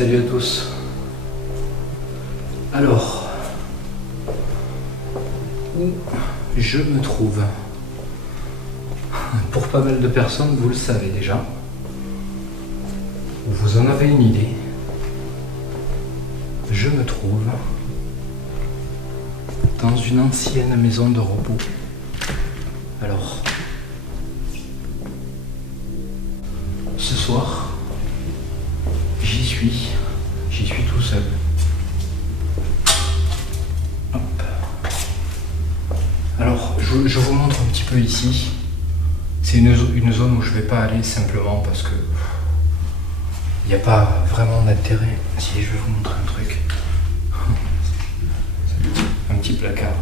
Salut à tous. Alors, où je me trouve? Pour pas mal de personnes, vous le savez déjà. Vous en avez une idée. Je me trouve dans une ancienne maison de repos. Alors, ce soir, j'y suis tout seul. Hop. Alors, je vous montre un petit peu ici. C'est une zone où je vais pas aller simplement parce que il n'y a pas vraiment d'intérêt. Si, je vais vous montrer un truc. Un petit placard.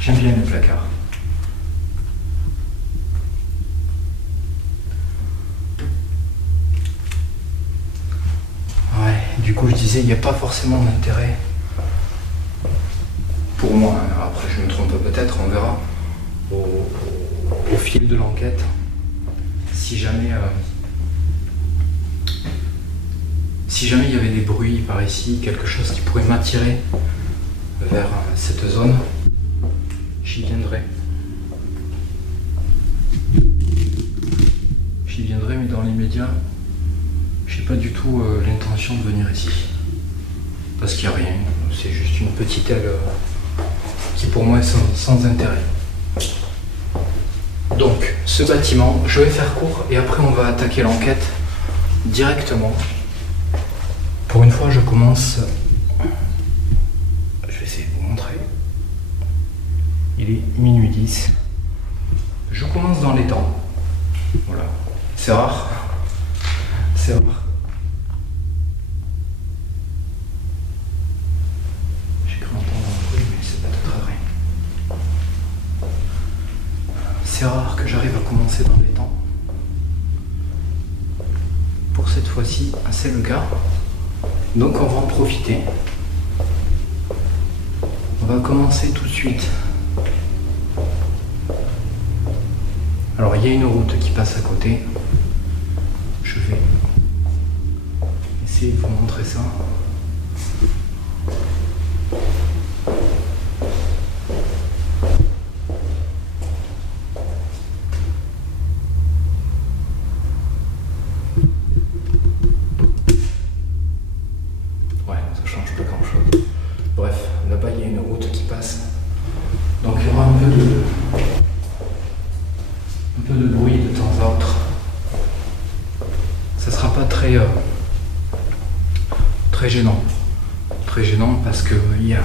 J'aime bien les placards. Ouais, du coup je disais, il n'y a pas forcément d'intérêt. Pour moi, hein. Après je me trompe peut-être, on verra au fil de l'enquête. Si jamais il y avait des bruits par ici, quelque chose qui pourrait m'attirer vers cette zone, j'y viendrai. J'y viendrai, mais dans l'immédiat, j'ai pas du tout l'intention de venir ici. Parce qu'il n'y a rien, c'est juste une petite aile qui pour moi est sans intérêt. Donc, ce bâtiment, je vais faire court et après on va attaquer l'enquête directement. Pour une fois, je commence. Je vais essayer de vous montrer. Il est minuit 10. Je commence dans les temps. Voilà. C'est rare. C'est rare. J'ai cru entendre un bruit, mais c'est peut-être vrai. C'est rare que j'arrive à commencer dans les temps. Pour cette fois-ci, c'est le cas. Donc on va en profiter. On va commencer tout de suite. Alors il y a une route qui passe à côté. Je vais essayer de vous montrer ça. Bref, là-bas il y a une route qui passe. Donc il y aura un peu de bruit de temps à autre. Ça sera pas très gênant. Très gênant parce que il y a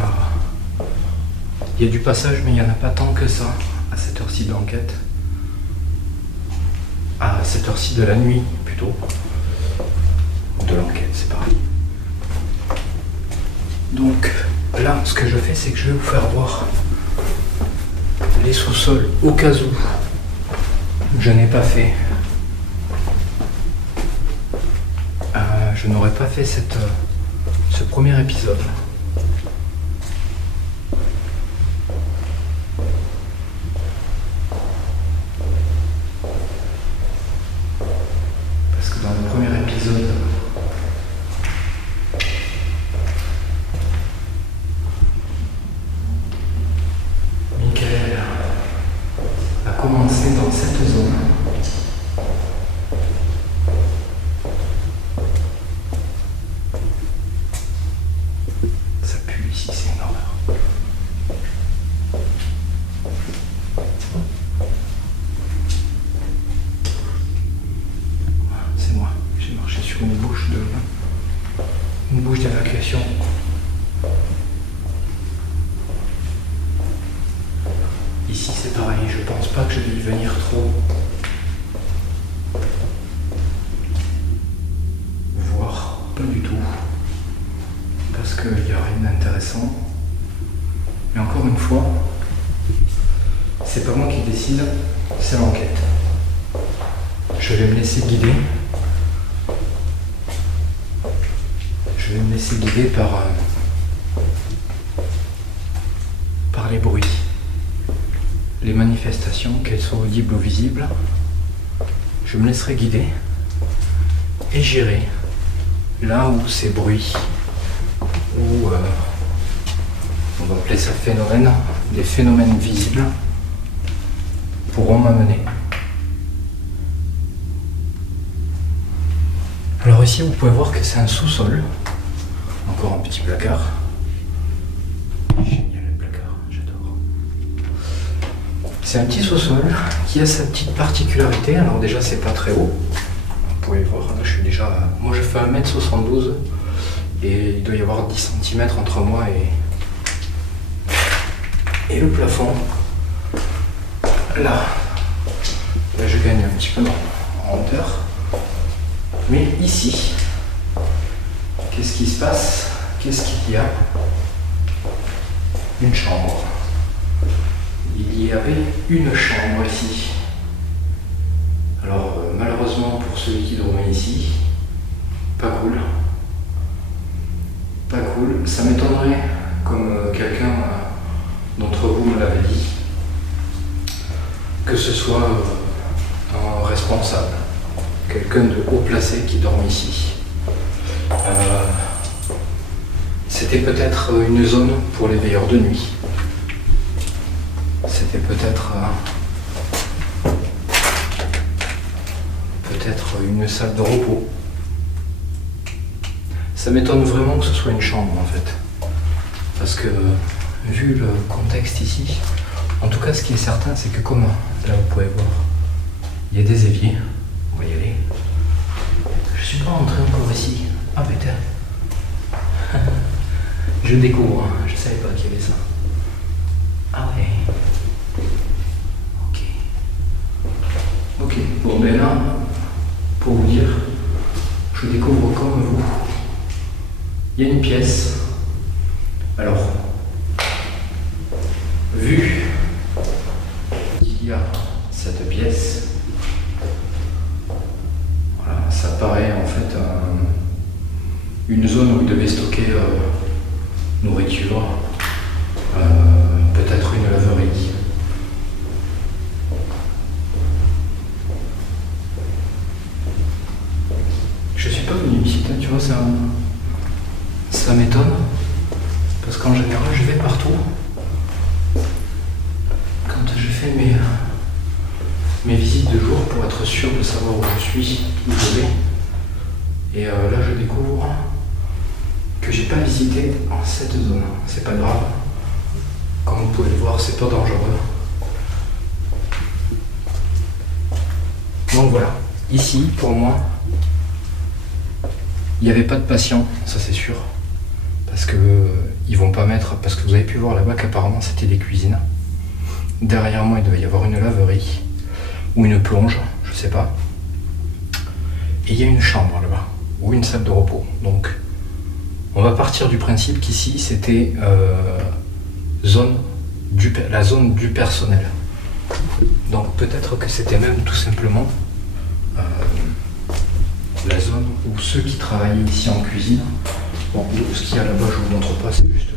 du passage, mais il n'y en a pas tant que ça à cette heure-ci de l'enquête. À cette heure-ci de la nuit plutôt. De l'enquête, c'est pareil. Donc là, ce que je fais, c'est que je vais vous faire voir les sous-sols au cas où je n'ai pas fait. Je n'aurais pas fait ce premier épisode. Parce que dans le premier épisode, a commencé dans cette zone. Ça pue ici, c'est une horreur. C'est moi, j'ai marché sur une bouche d'évacuation. Ici c'est pareil, je pense pas que je vais y venir trop. Voire pas du tout. Parce qu'il n'y a rien d'intéressant. Mais encore une fois, c'est pas moi qui décide, c'est l'enquête. Je vais me laisser guider. Je vais me laisser guider par les bruits. Les manifestations, qu'elles soient audibles ou visibles, je me laisserai guider et j'irai là où ces bruits, où on va appeler ça phénomène, des phénomènes visibles, pourront m'amener. Alors ici, vous pouvez voir que c'est un sous-sol, encore un petit placard. Génial le placard, j'adore. C'est un petit sous-sol qui a sa petite particularité. Alors déjà, c'est pas très haut. Vous pouvez voir, là, je suis déjà... Moi, je fais 1m72 et il doit y avoir 10 cm entre moi et le plafond. Là, je gagne un petit peu en hauteur. Mais ici, qu'est-ce qui se passe? Qu'est-ce qu'il y a? Une chambre. Il y avait une chambre ici. Alors, malheureusement pour celui qui dormait ici, pas cool. Pas cool. Ça m'étonnerait, comme quelqu'un d'entre vous me l'avait dit, que ce soit un responsable, quelqu'un de haut placé qui dorme ici. C'était peut-être une zone pour les veilleurs de nuit. C'était peut-être une salle de repos. Ça m'étonne vraiment que ce soit une chambre en fait. Parce que vu le contexte ici, en tout cas ce qui est certain c'est que comme là vous pouvez voir, il y a des éviers. On va y aller. Je suis pas rentré encore ici. Ah putain. Je découvre, hein. Je savais pas qu'il y avait ça. Ah ouais. Ok. Ok. Bon ben là, pour vous dire, je découvre comme vous. Il y a une pièce. Alors, vu qu'il y a cette pièce, voilà, ça paraît en fait une zone où il devait stocker nourriture, peut-être une laverie. Je suis pas venu ici, tu vois, ça m'étonne, parce qu'en général je vais partout. Quand je fais mes visites de jour pour être sûr de savoir où je suis, où je vais. Et là je découvre que j'ai pas visité en cette zone. C'est pas grave. Comme vous pouvez le voir, c'est pas dangereux. Donc voilà. Ici, pour moi, il n'y avait pas de patients, ça c'est sûr. Parce que ils vont pas mettre. Parce que vous avez pu voir là-bas qu'apparemment c'était des cuisines. Derrière moi, il devait y avoir une laverie ou une plonge, je sais pas. Et il y a une chambre là-bas, ou une salle de repos. Donc, on va partir du principe qu'ici, c'était la zone du personnel. Donc, peut-être que c'était même tout simplement la zone où ceux qui travaillaient ici en cuisine. Bon, ce qu'il y a là-bas, je vous montre pas, c'est juste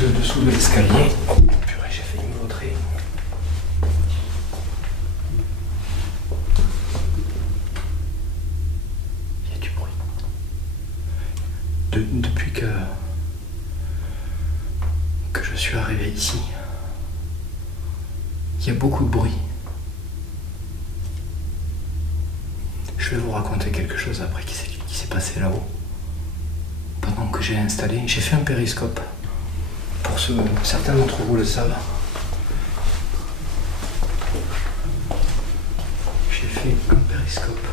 le dessous de l'escalier. Oh purée, j'ai failli me vautrer. Il y a du bruit. Depuis que je suis arrivé ici, il y a beaucoup de bruit. Je vais vous raconter quelque chose après qui s'est passé là-haut. Pendant que j'ai fait un périscope. Pour certains d'entre vous le savent. J'ai fait un périscope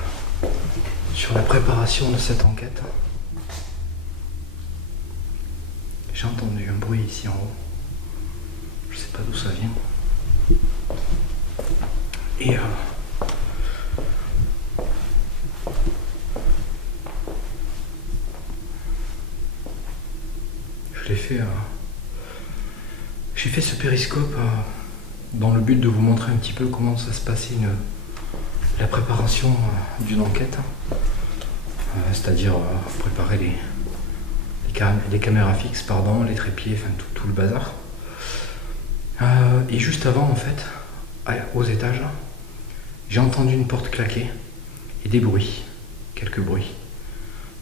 sur la préparation de cette enquête. J'ai entendu un bruit ici en haut. Je sais pas d'où ça vient. Et j'ai fait ce périscope dans le but de vous montrer un petit peu comment ça se passait la préparation d'une enquête, c'est-à-dire préparer les caméras fixes, les trépieds, enfin tout le bazar. Et juste avant, en fait, aux étages, j'ai entendu une porte claquer et des bruits quelques bruits.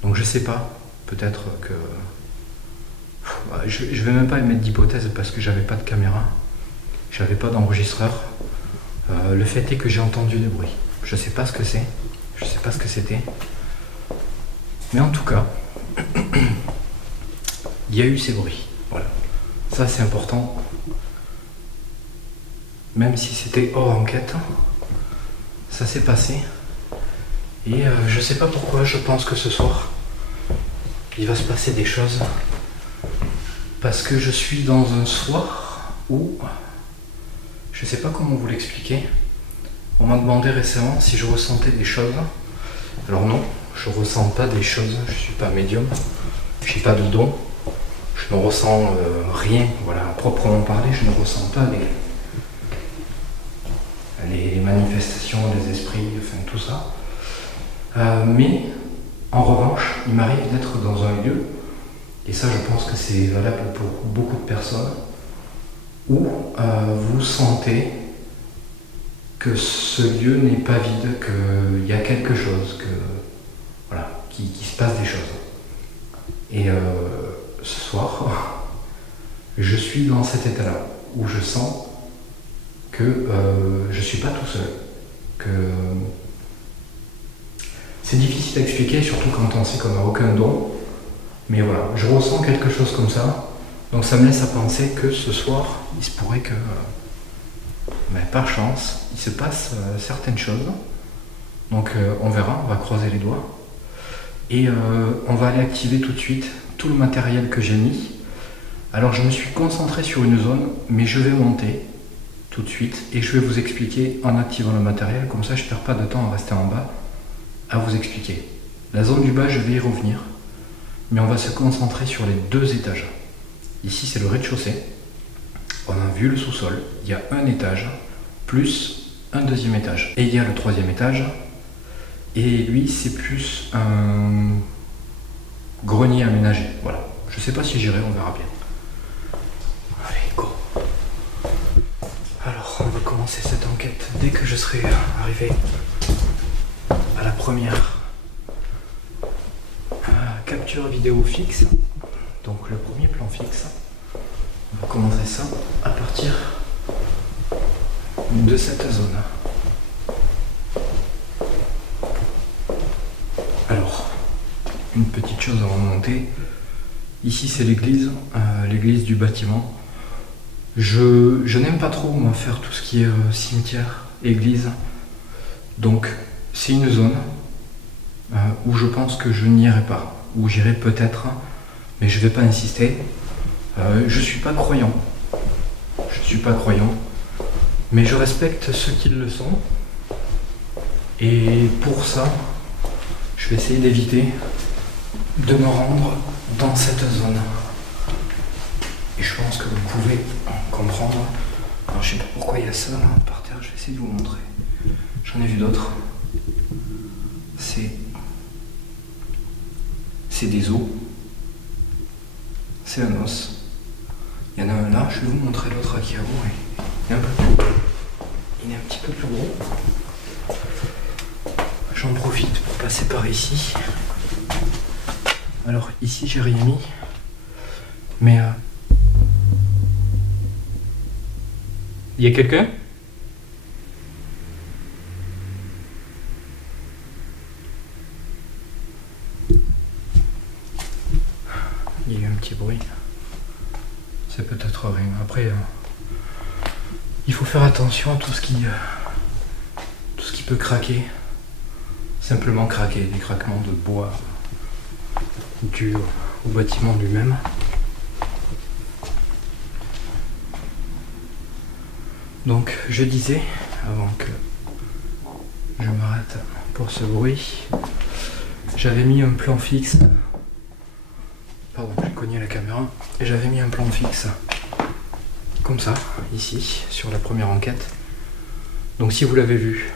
Donc je sais pas, peut-être que... Je vais même pas émettre d'hypothèse parce que j'avais pas de caméra, j'avais pas d'enregistreur. Le fait est que j'ai entendu des bruits. Je sais pas ce que c'est, je sais pas ce que c'était. Mais en tout cas, il y a eu ces bruits. Voilà. Ça c'est important. Même si c'était hors enquête, ça s'est passé. Et je sais pas pourquoi, je pense que ce soir, il va se passer des choses. Parce que je suis dans un soir où, je sais pas comment vous l'expliquer, on m'a demandé récemment si je ressentais des choses. Alors non, je ressens pas des choses, je suis pas médium, j'ai pas de don, je ne ressens rien, voilà, à proprement parler, je ne ressens pas les manifestations des esprits, enfin tout ça. Mais en revanche, il m'arrive d'être dans un lieu, et ça je pense que c'est valable pour beaucoup de personnes, où vous sentez que ce lieu n'est pas vide, qu'il y a quelque chose, voilà, qu'il se passe des choses. Et ce soir, je suis dans cet état-là, où je sens que je ne suis pas tout seul, que c'est difficile à expliquer, surtout quand on sait qu'on n'a aucun don, mais voilà, je ressens quelque chose comme ça, donc ça me laisse à penser que ce soir, il se pourrait que, par chance, il se passe certaines choses, donc on verra, on va croiser les doigts, et on va aller activer tout de suite tout le matériel que j'ai mis. Alors je me suis concentré sur une zone, mais je vais monter tout de suite et je vais vous expliquer en activant le matériel, comme ça je ne perds pas de temps à rester en bas à vous expliquer. La zone du bas, je vais y revenir, mais on va se concentrer sur les deux étages. Ici c'est le rez-de-chaussée, on a vu le sous-sol, il y a un étage plus un deuxième étage et il y a le troisième étage, et lui c'est plus un grenier aménagé, voilà. Je sais pas si j'irai, on verra bien. Allez, go. Alors, on va commencer cette enquête dès que je serai arrivé à la première capture vidéo fixe. Donc le premier plan fixe. On va commencer ça à partir de cette zone. Alors, une petite chose avant de monter. Ici c'est l'église, l'église du bâtiment. Je n'aime pas trop moi faire tout ce qui est cimetière, église. Donc c'est une zone où je pense que je n'irai pas, où j'irai peut-être, mais je ne vais pas insister. Je suis pas croyant, mais je respecte ceux qui le sont. Et pour ça, je vais essayer d'éviter de me rendre dans cette zone. Et je pense que vous pouvez comprendre. Alors je sais pas pourquoi il y a ça là, par terre, je vais essayer de vous montrer. J'en ai vu d'autres. C'est des os. C'est un os. Il y en a un là, je vais vous montrer l'autre qui est à vous. Il est un peu plus gros. Il est un petit peu plus gros. J'en profite pour passer par ici. Alors ici j'ai rien mis, mais il y a quelqu'un? Il y a eu un petit bruit. C'est peut-être rien. Après, il faut faire attention à tout ce qui peut craquer. Simplement craquer, des craquements de bois dû au bâtiment lui-même. Donc je disais, avant que je m'arrête pour ce bruit, j'avais mis un plan fixe. Pardon, j'ai cogné la caméra. J'avais mis un plan fixe comme ça, ici, sur la première enquête. Donc si vous l'avez vu,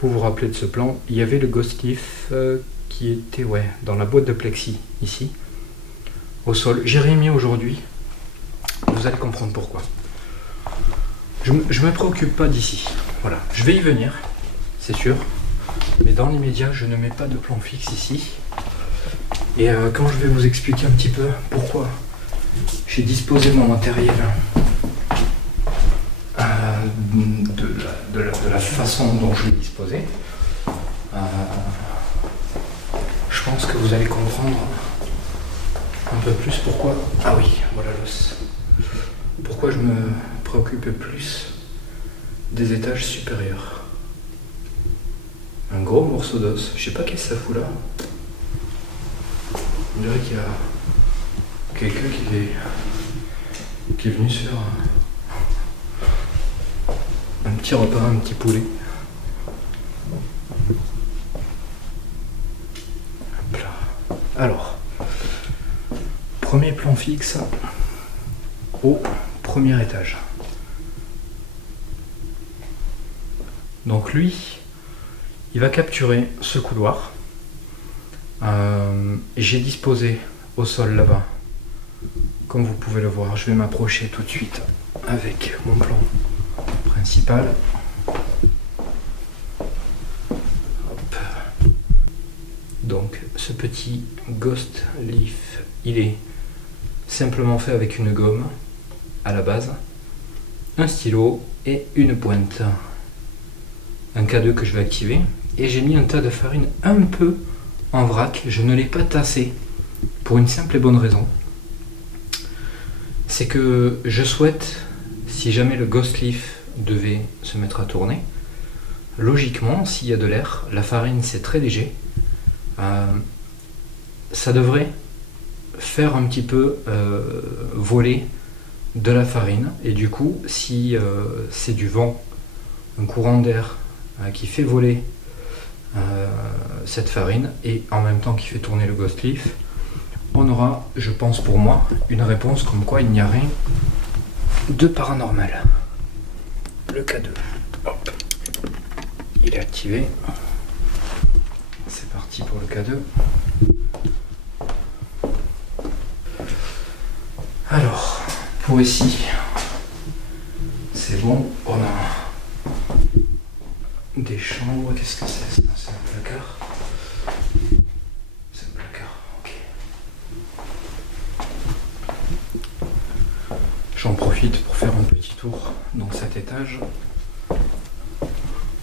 vous vous rappelez de ce plan, il y avait le ghost leaf qui était dans la boîte de plexi, ici, au sol. J'ai rien mis aujourd'hui, vous allez comprendre pourquoi. Je me préoccupe pas d'ici, voilà, je vais y venir, c'est sûr. Mais dans l'immédiat, je ne mets pas de plan fixe ici. Et quand je vais vous expliquer un petit peu pourquoi j'ai disposé mon matériel de la façon dont je l'ai disposé, je pense que vous allez comprendre un peu plus pourquoi. Ah oui, voilà l'os. Pourquoi je me préoccupe plus des étages supérieurs. Un gros morceau d'os. Je sais pas qu'est-ce que ça fout là. On dirait qu'il y a quelqu'un qui est venu se faire un petit repas, un petit poulet. Hop là. Alors, premier plan fixe au premier étage. Donc lui, il va capturer ce couloir. J'ai disposé au sol là-bas, comme vous pouvez le voir. Je vais m'approcher tout de suite avec mon plan principal. Hop. Donc ce petit Ghost Leaf, il est simplement fait avec une gomme à la base, un stylo et une pointe. Un K2 que je vais activer. Et j'ai mis un tas de farine un peu en vrac. Je ne l'ai pas tassé pour une simple et bonne raison. C'est que je souhaite, si jamais le Ghost Leaf devait se mettre à tourner, logiquement, s'il y a de l'air, la farine c'est très léger, ça devrait faire un petit peu voler de la farine. Et du coup, si c'est du vent, un courant d'air qui fait voler cette farine et en même temps qui fait tourner le Ghost Leaf, on aura, je pense pour moi, une réponse comme quoi il n'y a rien de paranormal. Le K2, hop, il est activé. C'est parti pour le K2. Alors, pour ici, c'est bon, on a des chambres. Qu'est-ce que c'est? C'est un placard. C'est un placard, ok. J'en profite pour faire un petit tour dans cet étage.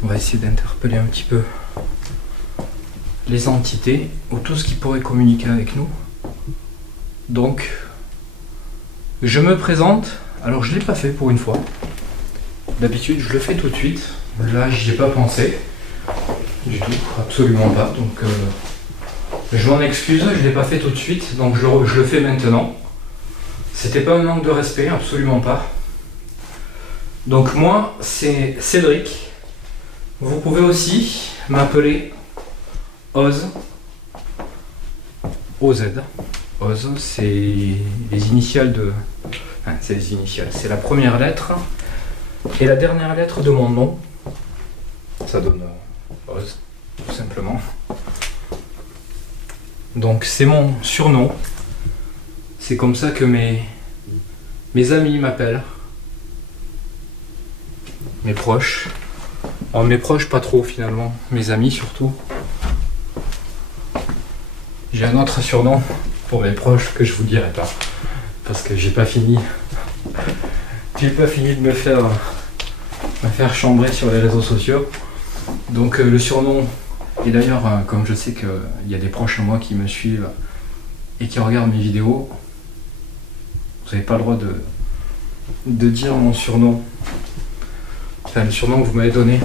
On va essayer d'interpeller un petit peu les entités ou tout ce qui pourrait communiquer avec nous. Donc, je me présente. Alors, je ne l'ai pas fait pour une fois. D'habitude, je le fais tout de suite. Là, j'y ai pas pensé du tout, absolument pas. Donc, je m'en excuse, je l'ai pas fait tout de suite, donc je le fais maintenant. C'était pas un manque de respect, absolument pas. Donc moi, c'est Cédric. Vous pouvez aussi m'appeler Oz. OZ. Oz, c'est les initiales de. Enfin, c'est les initiales. C'est la première lettre et la dernière lettre de mon nom. Ça donne Oz, tout simplement. Donc c'est mon surnom. C'est comme ça que mes amis m'appellent. Mes proches. Alors, mes proches pas trop finalement, mes amis surtout. J'ai un autre surnom pour mes proches que je vous dirai pas. Parce que j'ai pas fini. J'ai pas fini de me faire chambrer sur les réseaux sociaux. Donc le surnom, et d'ailleurs comme je sais qu'il y a des proches à moi qui me suivent et qui regardent mes vidéos, vous n'avez pas le droit de dire mon surnom, enfin le surnom que vous m'avez donné,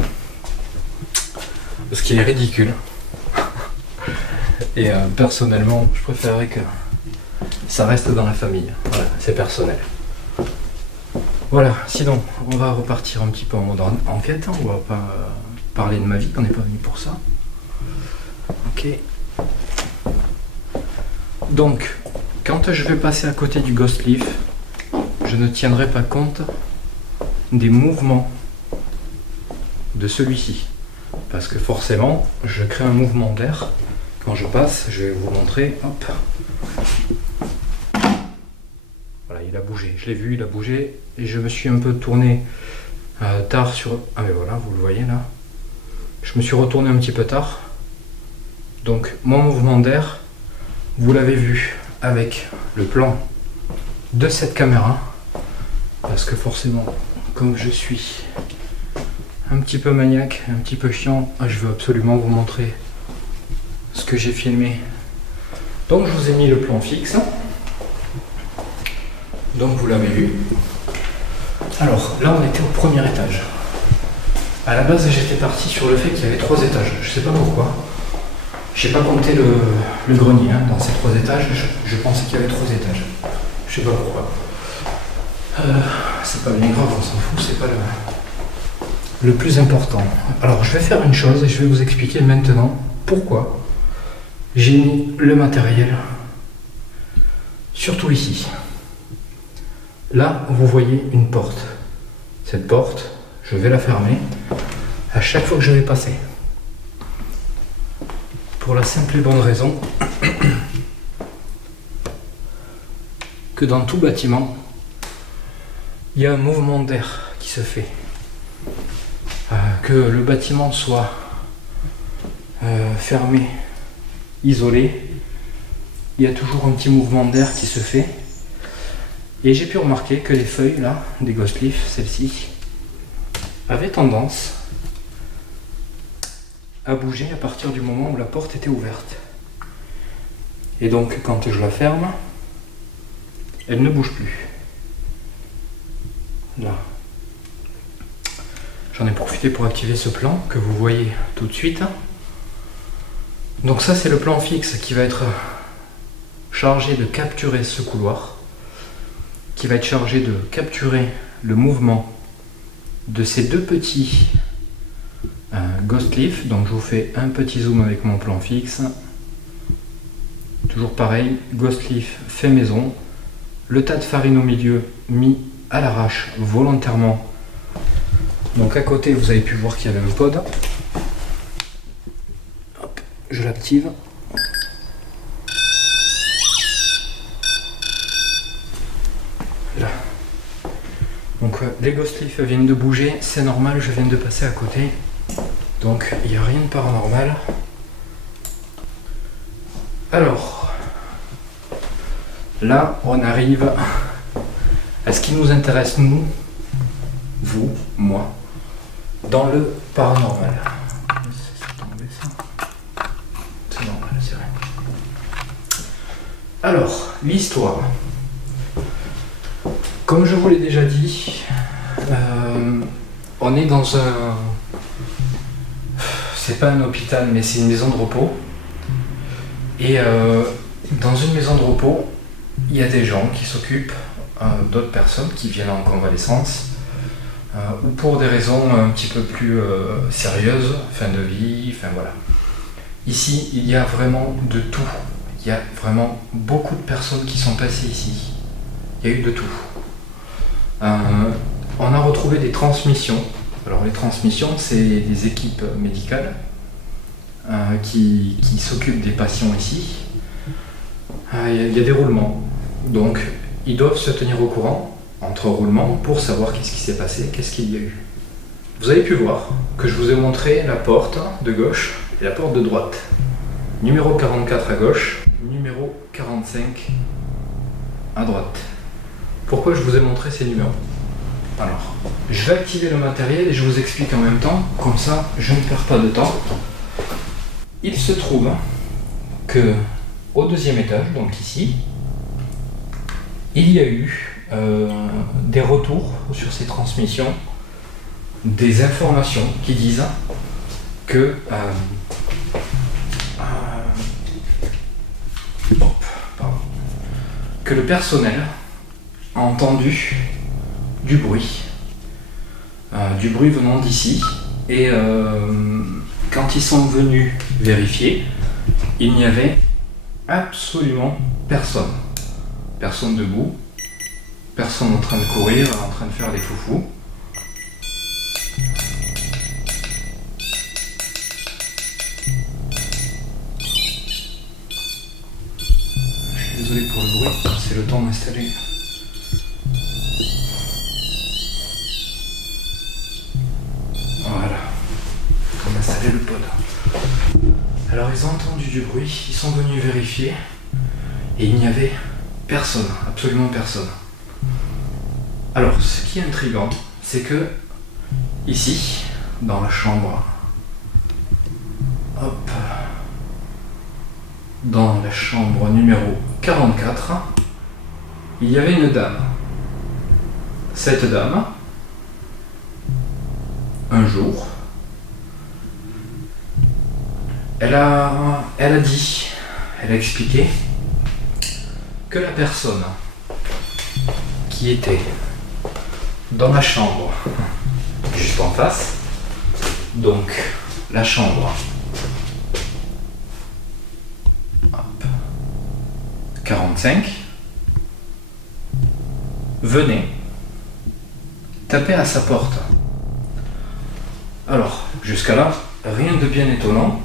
ce qui est ridicule. Et personnellement, je préférerais que ça reste dans la famille. Voilà, c'est personnel. Voilà, sinon, on va repartir un petit peu en mode enquête. On va pas parler de ma vie, on n'est pas venu pour ça. Ok. Donc, quand je vais passer à côté du Ghost Leaf, je ne tiendrai pas compte des mouvements de celui-ci. Parce que forcément, je crée un mouvement d'air. Quand je passe, je vais vous montrer. Hop. Voilà, il a bougé. Je l'ai vu, il a bougé. Et je me suis un peu tourné tard sur... Ah mais voilà, vous le voyez là. je me suis retourné un petit peu tard. Donc mon mouvement d'air, vous l'avez vu avec le plan de cette caméra. Parce que forcément, comme je suis un petit peu maniaque, un petit peu chiant, je veux absolument vous montrer ce que j'ai filmé. Donc je vous ai mis le plan fixe. Donc vous l'avez vu. Alors là on était au premier étage. À la base j'étais parti sur le fait qu'il y avait 3 étages. Je sais pas pourquoi. J'ai pas compté le grenier dans ces 3 étages. Je pensais qu'il y avait 3 étages. Je sais pas pourquoi. C'est pas bien grave, on s'en fout, c'est pas le plus important. Alors je vais faire une chose et je vais vous expliquer maintenant pourquoi j'ai mis le matériel surtout ici. Là, vous voyez une porte. Cette porte, je vais la fermer à chaque fois que je vais passer. Pour la simple et bonne raison que dans tout bâtiment, il y a un mouvement d'air qui se fait. Que le bâtiment soit fermé, isolé, il y a toujours un petit mouvement d'air qui se fait. Et j'ai pu remarquer que les feuilles là, des Ghost Leaf, celles-ci, avaient tendance à bouger à partir du moment où la porte était ouverte. Et donc quand je la ferme, elle ne bouge plus. Là. J'en ai profité pour activer ce plan que vous voyez tout de suite. Donc ça c'est le plan fixe qui va être chargé de capturer ce couloir, qui va être chargé de capturer le mouvement de ces 2 petits Ghost Leaf. Donc je vous fais un petit zoom avec mon plan fixe. Toujours pareil, Ghost Leaf fait maison. Le tas de farine au milieu mis à l'arrache volontairement. Donc à côté vous avez pu voir qu'il y avait un pod. Hop, je l'active. Là. Donc les Ghost Leaf viennent de bouger, c'est normal, je viens de passer à côté. Donc il n'y a rien de paranormal. Alors, là on arrive à ce qui nous intéresse, nous, vous, moi, dans le paranormal. C'est normal, c'est vrai. Alors, l'histoire. Comme je vous l'ai déjà dit, on est dans un... C'est pas un hôpital, mais c'est une maison de repos. Et dans une maison de repos, il y a des gens qui s'occupent d'autres personnes qui viennent en convalescence ou pour des raisons un petit peu plus sérieuses, fin de vie, enfin voilà. Ici, il y a vraiment de tout. Il y a vraiment beaucoup de personnes qui sont passées ici. Il y a eu de tout. On a retrouvé des transmissions. Alors les transmissions, c'est des équipes médicales qui s'occupent des patients ici. Il y a des roulements. Donc ils doivent se tenir au courant entre roulements pour savoir qu'est-ce qui s'est passé, qu'est-ce qu'il y a eu. Vous avez pu voir que je vous ai montré la porte de gauche et la porte de droite. Numéro 44 à gauche, numéro 45 à droite. Pourquoi je vous ai montré ces numéros? Alors, je vais activer le matériel et je vous explique en même temps, comme ça je ne perds pas de temps. Il se trouve que au 2e étage, donc ici, il y a eu des retours sur ces transmissions, des informations qui disent que que le personnel a entendu du bruit venant d'ici, et quand ils sont venus vérifier, il n'y avait absolument personne. Personne debout, personne en train de courir, en train de faire des foufous. Je suis désolé pour le bruit, c'est le temps d'installer. Voilà, on va installer le Alors ils ont entendu du bruit, ils sont venus vérifier et il n'y avait personne, absolument personne. Alors ce qui est intriguant, c'est que ici, dans la chambre, hop, dans la chambre numéro 44, il y avait une dame. Cette dame, un jour, elle a expliqué que la personne qui était dans la chambre juste en face, donc la chambre 45, venait taper à sa porte. Alors, jusqu'à là, rien de bien étonnant,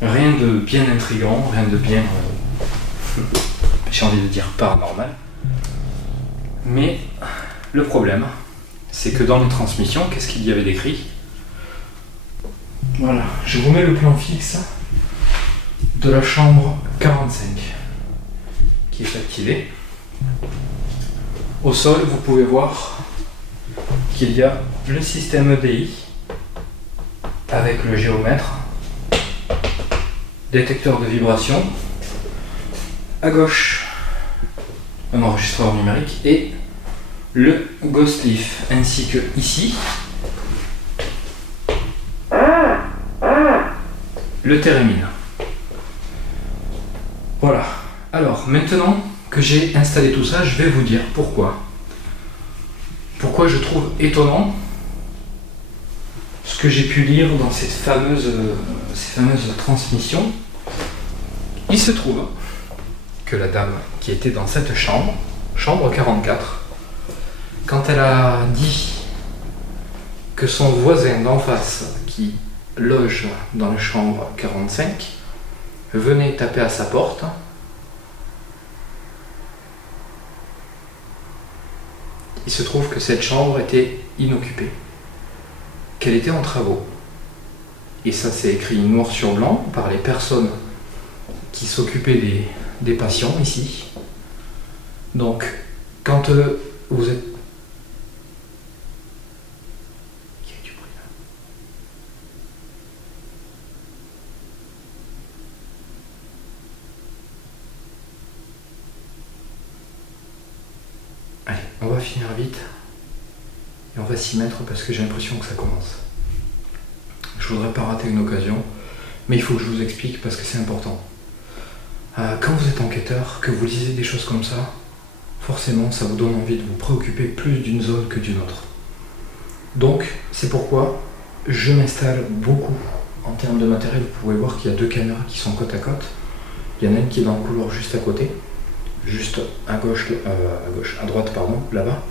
rien de bien intriguant, rien de bien, j'ai envie de dire paranormal. Mais le problème, c'est que dans les transmissions, qu'est-ce qu'il y avait d'écrit? Voilà, je vous mets le plan fixe de la chambre 45 qui est activé. Au sol, vous pouvez voir qu'il y a le système EDI avec le géomètre, détecteur de vibration, à gauche un enregistreur numérique et le Ghost Leaf, ainsi que ici le Theremin. Voilà. Alors maintenant que j'ai installé tout ça, je vais vous dire pourquoi je trouve étonnant ce que j'ai pu lire dans ces fameuses transmissions. Il se trouve que la dame qui était dans cette chambre 44, quand elle a dit que son voisin d'en face qui loge dans la chambre 45 venait taper à sa porte, il se trouve que cette chambre était inoccupée, qu'elle était en travaux. Et ça c'est écrit noir sur blanc par les personnes qui s'occupaient des patients ici. Donc, quand vous êtes... Il y a du bruit là. Allez, on va finir vite. Et on va s'y mettre parce que j'ai l'impression que ça commence. Je voudrais pas rater une occasion, mais il faut que je vous explique parce que c'est important. Quand vous êtes enquêteur, que vous lisez des choses comme ça, forcément ça vous donne envie de vous préoccuper plus d'une zone que d'une autre. Donc c'est pourquoi je m'installe beaucoup en termes de matériel. Vous pouvez voir qu'il y a deux caméras qui sont côte à côte. Il y en a une qui est dans le couloir juste à côté, juste à droite pardon, là-bas.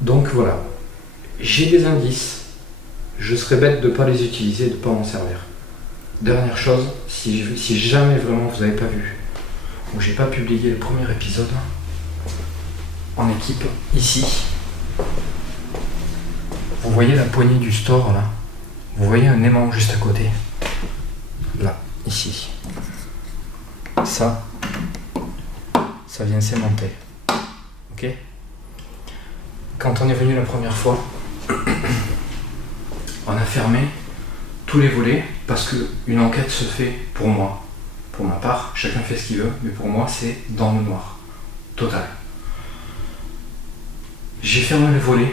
Donc voilà, j'ai des indices, je serais bête de ne pas les utiliser et de ne pas m'en servir. Dernière chose, si jamais vraiment vous n'avez pas vu, ou j'ai pas publié le premier épisode en équipe, ici, vous voyez la poignée du store là, vous voyez un aimant juste à côté, là, ici, ça vient s'aimanter, ok? Quand on est venu la première fois, on a fermé tous les volets parce qu'une enquête se fait pour moi. Pour ma part, chacun fait ce qu'il veut, mais pour moi c'est dans le noir, total. J'ai fermé les volets,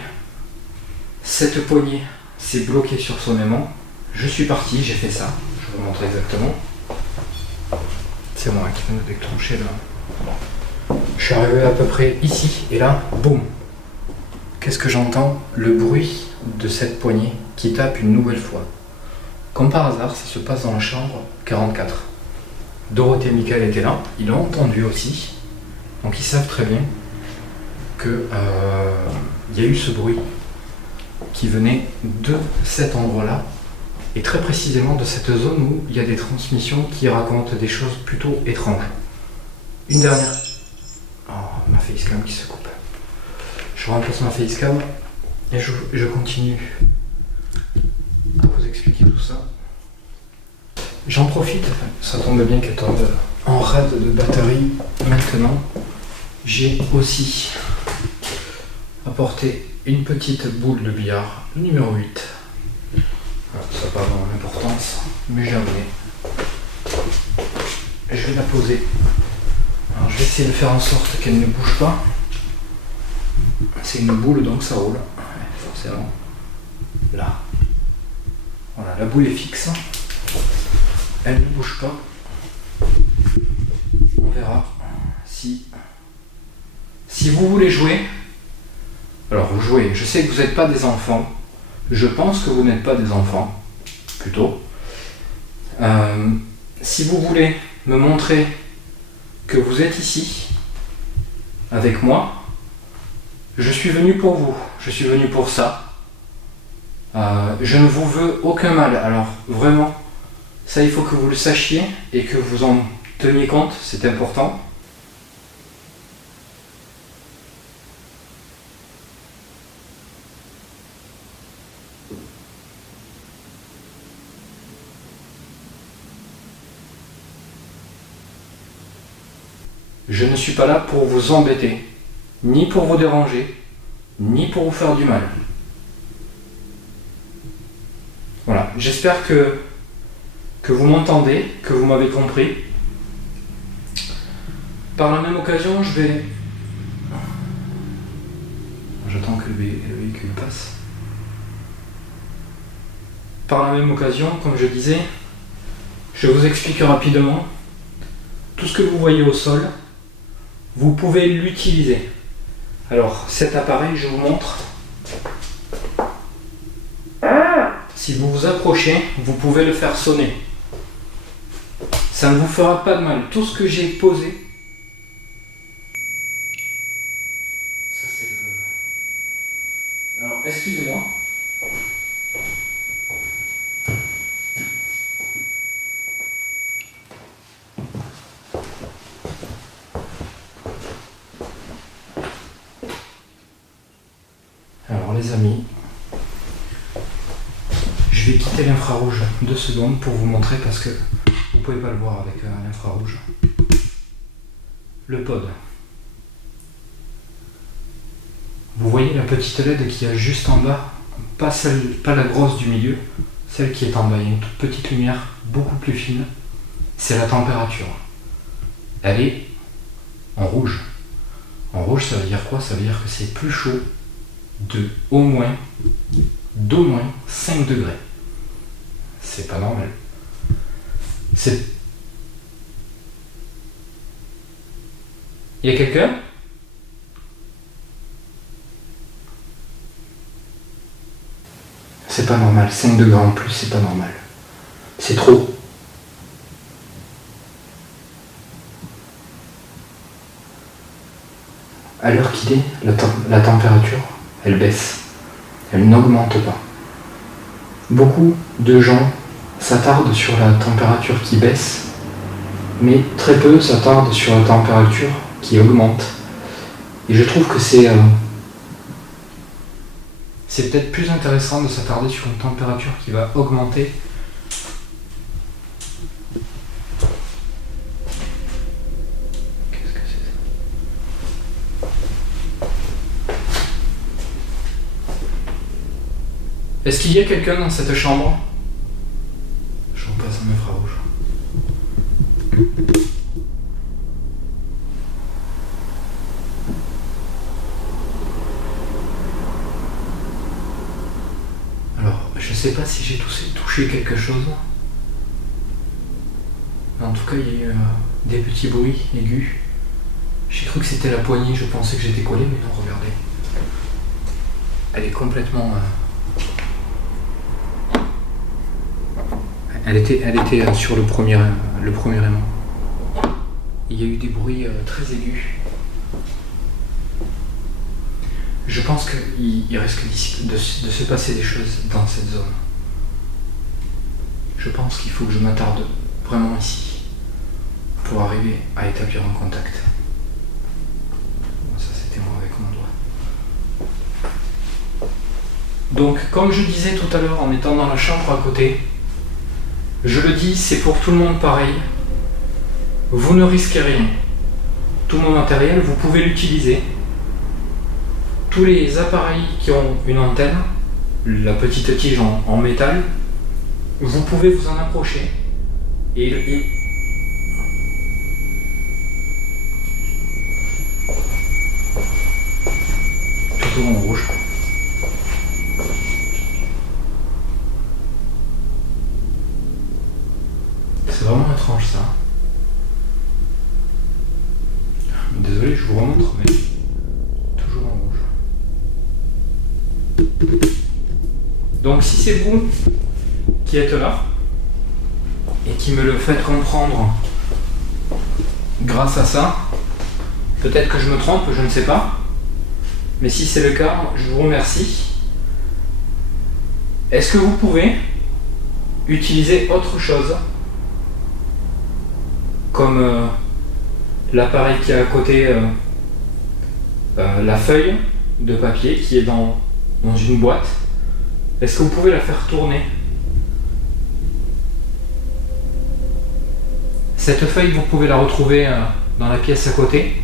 cette poignée s'est bloquée sur son aimant, je suis parti, j'ai fait ça, je vais vous montrer exactement. C'est moi qui viens de déclencher là. Je suis arrivé à peu près ici, et là, boum. Qu'est-ce que j'entends? Le bruit de cette poignée qui tape une nouvelle fois. Comme par hasard, ça se passe dans la chambre 44. Dorothée et Michael étaient là, ils l'ont entendu aussi. Donc ils savent très bien que y a eu ce bruit qui venait de cet endroit-là, et très précisément de cette zone où il y a des transmissions qui racontent des choses plutôt étranges. Une dernière... Oh, ma facecam qui se coupe. Je remplace ma facecam et je continue à vous expliquer tout ça. J'en profite, ça tombe bien qu'elle tombe en rade de batterie maintenant. J'ai aussi apporté une petite boule de billard numéro 8. Alors, ça n'a pas vraiment d'importance, mais j'ai amené. Je vais la poser. Alors, je vais essayer de faire en sorte qu'elle ne bouge pas. C'est une boule donc ça roule, forcément. Là. Voilà, la boule est fixe. Elle ne bouge pas. On verra si vous voulez jouer. Alors vous jouez, je sais que vous n'êtes pas des enfants. Je pense que vous n'êtes pas des enfants, plutôt. Si vous voulez me montrer que vous êtes ici, avec moi, je suis venu pour vous, je suis venu pour ça. Je ne vous veux aucun mal, alors vraiment, ça il faut que vous le sachiez et que vous en teniez compte, c'est important. Je ne suis pas là pour vous embêter, ni pour vous déranger, ni pour vous faire du mal. Voilà, j'espère que vous m'entendez, que vous m'avez compris. Par la même occasion, je vais... J'attends que le véhicule passe. Par la même occasion, comme je disais, je vous explique rapidement. Tout ce que vous voyez au sol, vous pouvez l'utiliser. Alors, cet appareil, je vous montre. Si vous vous approchez, vous pouvez le faire sonner. Ça ne vous fera pas de mal. Tout ce que j'ai posé, ça c'est le... Alors, excusez-moi. Alors les amis, je vais quitter l'infrarouge 2 secondes pour vous montrer parce que vous pouvez pas le voir avec l'infrarouge. Le pod. Vous voyez la petite LED qui est juste en bas, pas la grosse du milieu, celle qui est en bas. Il y a une toute petite lumière beaucoup plus fine. C'est la température. Elle est en rouge. En rouge, ça veut dire quoi? Ça veut dire que c'est plus chaud d'au moins 5 degrés. C'est pas normal. Il y a quelqu'un? C'est pas normal. 5 degrés en plus, c'est pas normal. C'est trop. À l'heure qu'il est, la température, elle baisse. Elle n'augmente pas. Beaucoup de gens s'attardent sur la température qui baisse, mais très peu s'attardent sur la température qui augmente. Et je trouve que c'est peut-être plus intéressant de s'attarder sur une température qui va augmenter. Qu'est-ce que c'est ça? Est-ce qu'il y a quelqu'un dans cette chambre? Je repasse un infrarouge. Alors, je sais pas si j'ai touché quelque chose. En tout cas, il y a eu des petits bruits aigus. J'ai cru que c'était la poignée, je pensais que j'étais collé, mais non, regardez. Elle est complètement... Elle était sur le premier aimant. Il y a eu des bruits très aigus. Je pense qu'il risque de se passer des choses dans cette zone. Je pense qu'il faut que je m'attarde vraiment ici pour arriver à établir un contact. Ça c'était moi avec mon doigt. Donc comme je disais tout à l'heure en étant dans la chambre à côté, Je le dis, c'est pour tout le monde pareil. Vous ne risquez rien. Tout mon matériel, vous pouvez l'utiliser. Tous les appareils qui ont une antenne, la petite tige en métal, vous pouvez vous en approcher et surtout en rouge. C'est vraiment étrange ça. Désolé, je vous remontre, mais toujours en rouge. Donc si c'est vous qui êtes là et qui me le faites comprendre grâce à ça, peut-être que je me trompe, je ne sais pas, mais si c'est le cas, je vous remercie. Est-ce que vous pouvez utiliser autre chose comme l'appareil qui est à côté, la feuille de papier qui est dans une boîte? Est-ce que vous pouvez la faire tourner? Cette feuille, vous pouvez la retrouver dans la pièce à côté,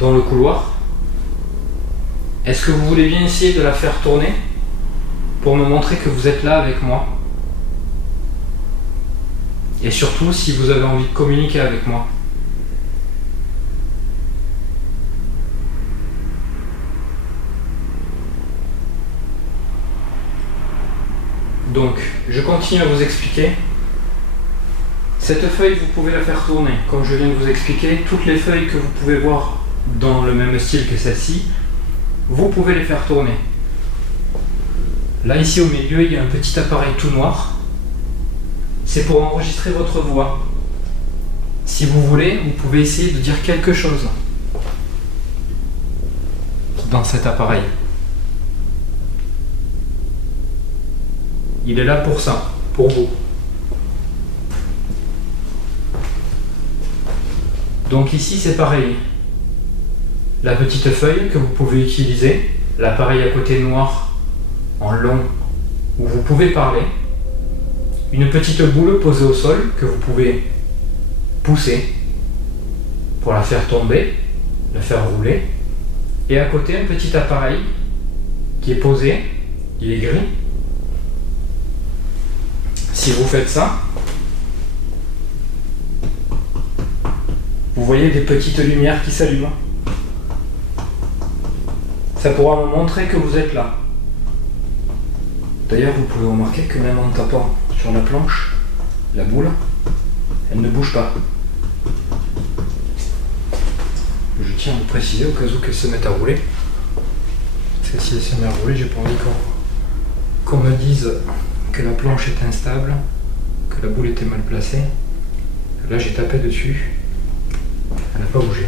dans le couloir. Est-ce que vous voulez bien essayer de la faire tourner pour me montrer que vous êtes là avec moi? Et surtout, si vous avez envie de communiquer avec moi. Donc, je continue à vous expliquer. Cette feuille, vous pouvez la faire tourner. Comme je viens de vous expliquer, toutes les feuilles que vous pouvez voir dans le même style que celle-ci, vous pouvez les faire tourner. Là, ici au milieu, il y a un petit appareil tout noir. C'est pour enregistrer votre voix. Si vous voulez, vous pouvez essayer de dire quelque chose dans cet appareil. Il est là pour ça, pour vous. Donc ici, c'est pareil. La petite feuille que vous pouvez utiliser, l'appareil à côté noir en long où vous pouvez parler, une petite boule posée au sol que vous pouvez pousser pour la faire tomber, la faire rouler, et à côté un petit appareil qui est posé, il est gris. Si vous faites ça, vous voyez des petites lumières qui s'allument. Ça pourra me montrer que vous êtes là. D'ailleurs, vous pouvez remarquer que même en tapant sur la planche, la boule, elle ne bouge pas. Je tiens à vous préciser au cas où qu'elle se mette à rouler. Parce que si elle se met à rouler, j'ai pas envie qu'on me dise que la planche est instable, que la boule était mal placée. Là, j'ai tapé dessus. Elle n'a pas bougé.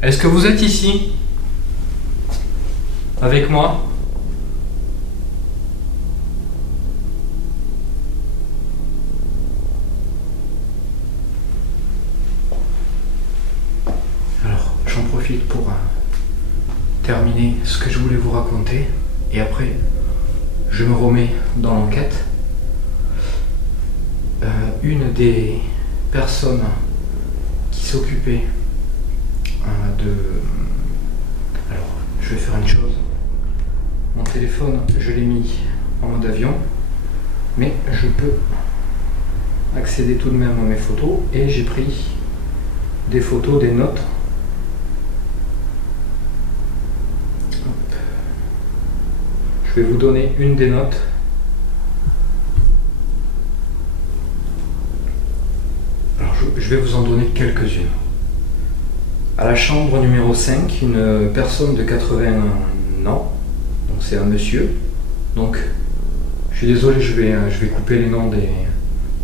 Est-ce que vous êtes ici avec moi? Alors, j'en profite pour terminer ce que je voulais vous raconter et après, je me remets dans l'enquête. Une des personnes qui s'occupait de... Alors, je vais faire une chose. Mon téléphone, je l'ai mis en mode avion, mais je peux accéder tout de même à mes photos et j'ai pris des photos, des notes. Hop. Je vais vous donner une des notes. Alors, je vais vous en donner quelques-unes. À la chambre numéro 5, une personne de 81 ans, donc c'est un monsieur. Donc, je suis désolé, je vais couper les noms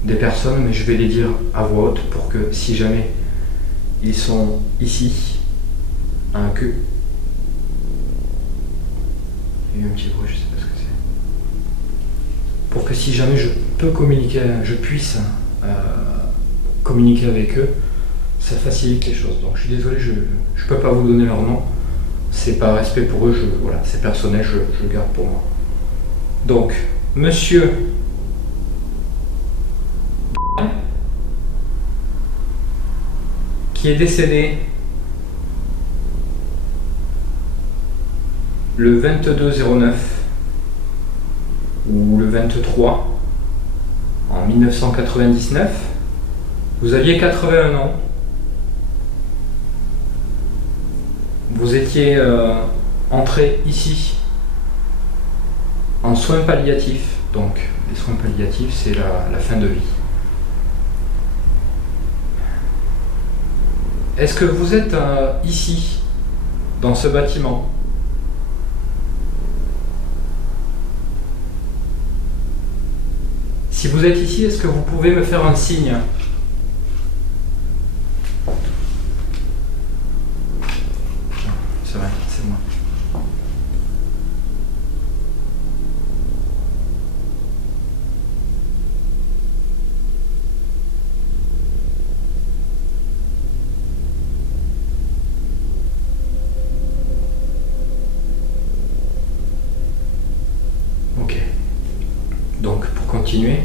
des personnes, mais je vais les dire à voix haute pour que si jamais ils sont ici, que... Il y a eu un petit bruit, je sais pas ce que c'est. Pour que si jamais je peux communiquer, je puisse communiquer avec eux, ça facilite les choses. Donc je suis désolé, je ne peux pas vous donner leur nom. C'est par respect pour eux, voilà, c'est personnel, je le garde pour moi. Donc, Monsieur qui est décédé le 22/09 ou le 23 en 1999. Vous aviez 81 ans. Vous étiez entré ici en soins palliatifs. Donc, les soins palliatifs, c'est la fin de vie. Est-ce que vous êtes ici, dans ce bâtiment? Si vous êtes ici, est-ce que vous pouvez me faire un signe? C'est vrai, c'est moi. Ok. Donc, pour continuer,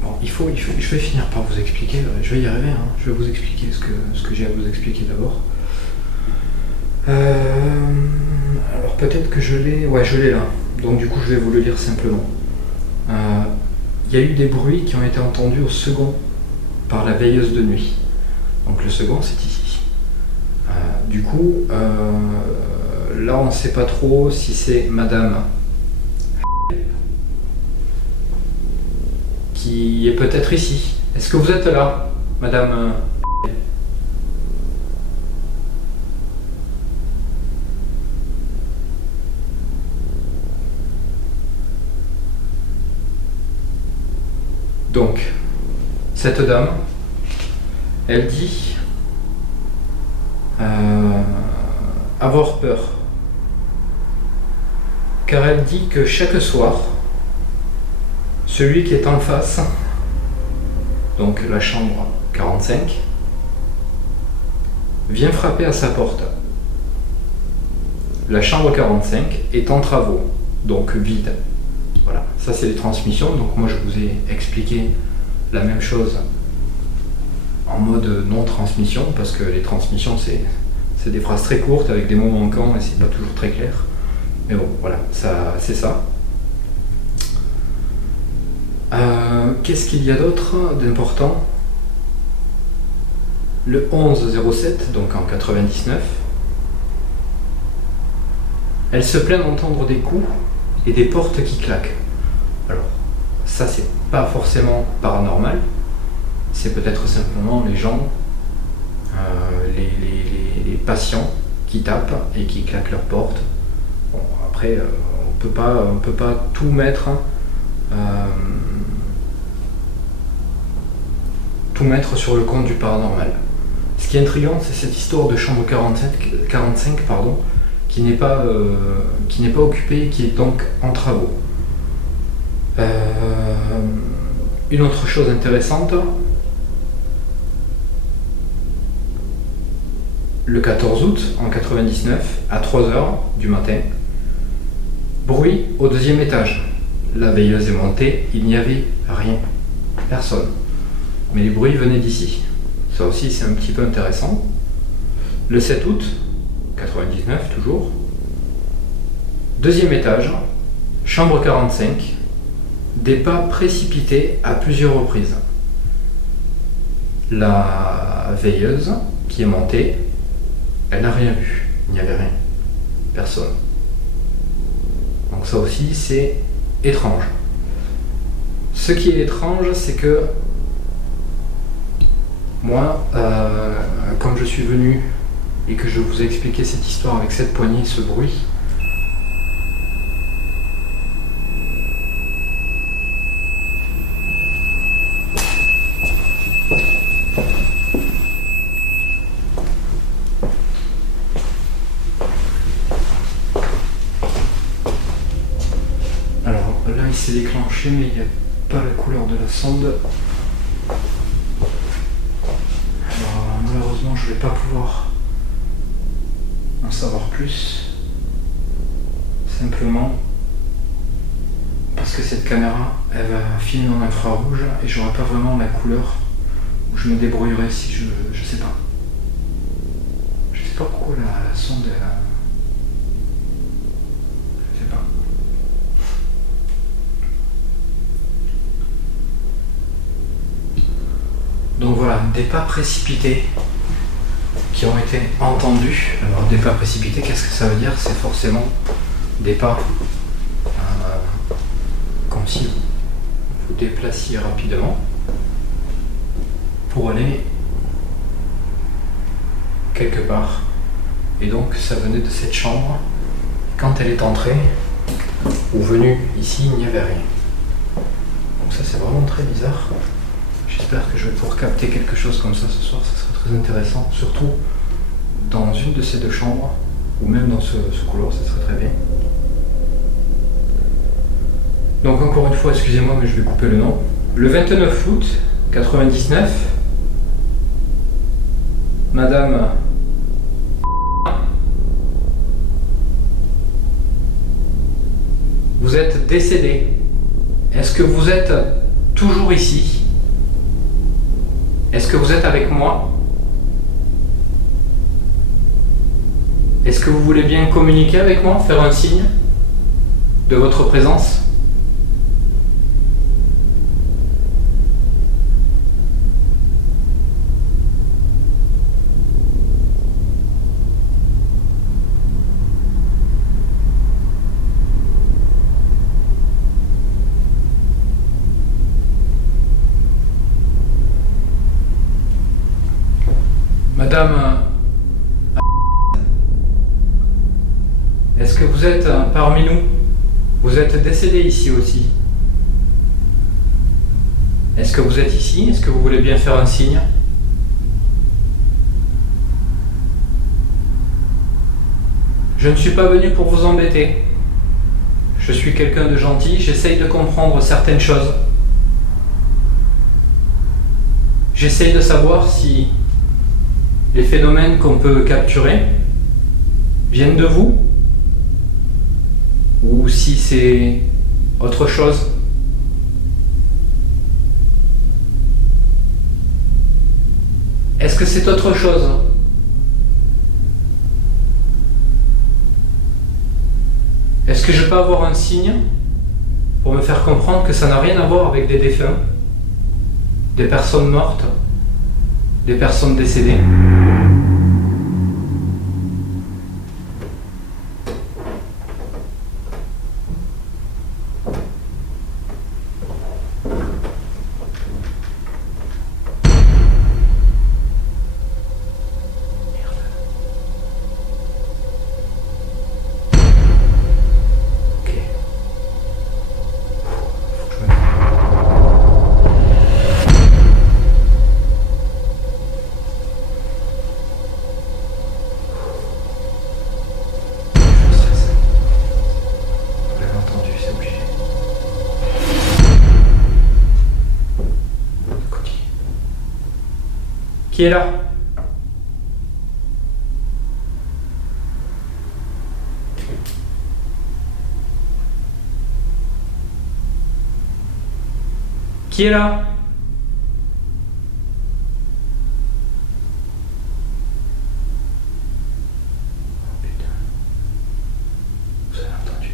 bon, je vais finir par vous expliquer. Je vais y arriver. Hein. Je vais vous expliquer ce que j'ai à vous expliquer d'abord. Alors peut-être que je l'ai. Ouais, je l'ai là. Donc du coup, je vais vous le lire simplement. Il y a eu des bruits qui ont été entendus au second par la veilleuse de nuit. Donc le second, c'est ici. Du coup, là, on ne sait pas trop si c'est Madame qui est peut-être ici. Est-ce que vous êtes là, Madame Donc, cette dame, elle dit avoir peur. Car elle dit que chaque soir, celui qui est en face, donc la chambre 45, vient frapper à sa porte. La chambre 45 est en travaux, donc vide. Voilà, ça c'est les transmissions. Donc moi je vous ai expliqué la même chose en mode non-transmission, parce que les transmissions c'est des phrases très courtes avec des mots manquants et c'est pas toujours très clair. Mais bon, voilà, ça, c'est ça. Qu'est-ce qu'il y a d'autre d'important? Le 11-07, donc en 99, elle se plaint d'entendre des coups et des portes qui claquent. Alors, ça c'est pas forcément paranormal, c'est peut-être simplement les gens, les patients qui tapent et qui claquent leurs portes. Bon, après, on peut pas tout mettre, sur le compte du paranormal. Ce qui est intriguant, c'est cette histoire de chambre 45, qui n'est pas occupée, qui est donc en travaux. Une autre chose intéressante, le 14 août en 99, à 3h du matin, bruit au 2e étage. La veilleuse est montée, il n'y avait rien, personne. Mais les bruits venaient d'ici. Ça aussi c'est un petit peu intéressant. Le 7 août, 99 toujours, 2e étage, chambre 45, des pas précipités à plusieurs reprises. La veilleuse qui est montée, elle n'a rien vu, il n'y avait rien, personne. Donc ça aussi c'est étrange. Ce qui est étrange, c'est que moi, comme je suis venu et que je vous ai expliqué cette histoire avec cette poignée, ce bruit, alors là il s'est déclenché mais il n'y a pas la couleur de la sonde. Malheureusement, je ne vais pas pouvoir en savoir plus. simplement parce que cette caméra, elle va filmer en infrarouge et j'aurai pas vraiment la couleur où je me débrouillerai si je sais pas. Je sais pas pourquoi la sonde elle a... Je sais pas. Donc voilà, des pas précipités qui ont été entendus. Alors des pas précipités, qu'est-ce que ça veut dire? C'est forcément des pas comme si vous vous déplaciez rapidement pour aller quelque part. Et donc ça venait de cette chambre. Quand elle est entrée ou venue ici, il n'y avait rien. Donc ça c'est vraiment très bizarre. J'espère que je vais pouvoir capter quelque chose comme ça ce soir, ça serait très intéressant, surtout dans une de ces deux chambres, ou même dans ce couloir, ça serait très bien. Donc encore une fois, excusez-moi, mais je vais couper le nom. Le 29 août 99, Madame vous êtes décédée. Est-ce que vous êtes toujours ici? Est-ce que vous êtes avec moi? Est-ce que vous voulez bien communiquer avec moi, faire un signe de votre présence? Madame, est-ce que vous êtes parmi nous? Vous êtes décédée ici aussi. Est-ce que vous êtes ici? Est-ce que vous voulez bien faire un signe? Je ne suis pas venu pour vous embêter. Je suis quelqu'un de gentil, j'essaye de comprendre certaines choses. J'essaye de savoir si les phénomènes qu'on peut capturer viennent de vous ou si c'est autre chose. Est-ce que c'est autre chose? Est-ce que je peux avoir un signe pour me faire comprendre que ça n'a rien à voir avec des défunts, des personnes mortes, des personnes décédées? Qui est là? Qui est là? Oh putain. Vous avez entendu?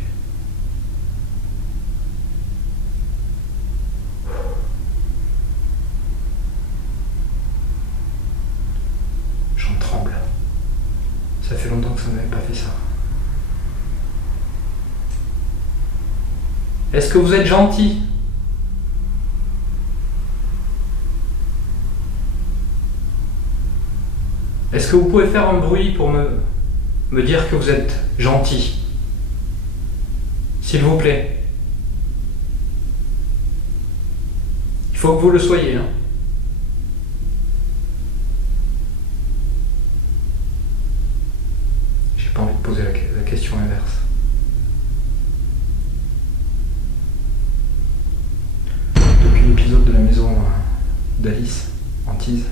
J'en tremble. Ça fait longtemps que ça n'avait pas fait ça. Est-ce que vous êtes gentil? Est-ce que vous pouvez faire un bruit pour me dire que vous êtes gentil? S'il vous plaît. Il faut que vous le soyez, hein. J'ai pas envie de poser la question inverse. Depuis l'épisode de la maison d'Alice, en tease,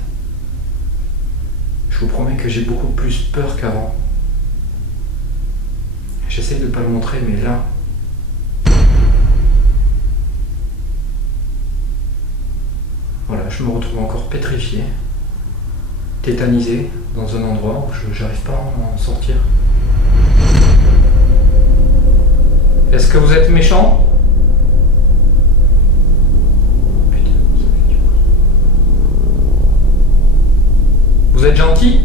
je vous promets que j'ai beaucoup plus peur qu'avant. J'essaie de ne pas le montrer, mais là... Voilà, je me retrouve encore pétrifié, tétanisé, dans un endroit où je n'arrive pas à en sortir. Est-ce que vous êtes méchant? Putain, ça fait du bruit. Vous êtes gentil?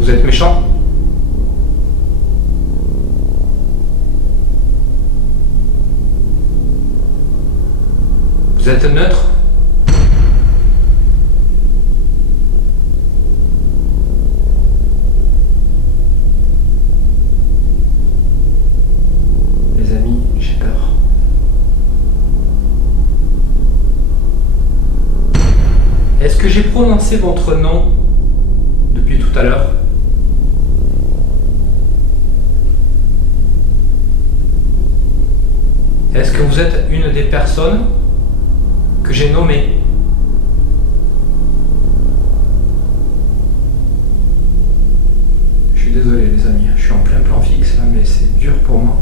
Vous êtes méchant? Vous êtes neutre? Les amis, j'ai peur. Est-ce que j'ai prononcé votre nom depuis tout à l'heure? Est-ce que vous êtes une des personnes que j'ai nommées? Je suis désolé les amis, je suis en plein plan fixe là, mais c'est dur pour moi,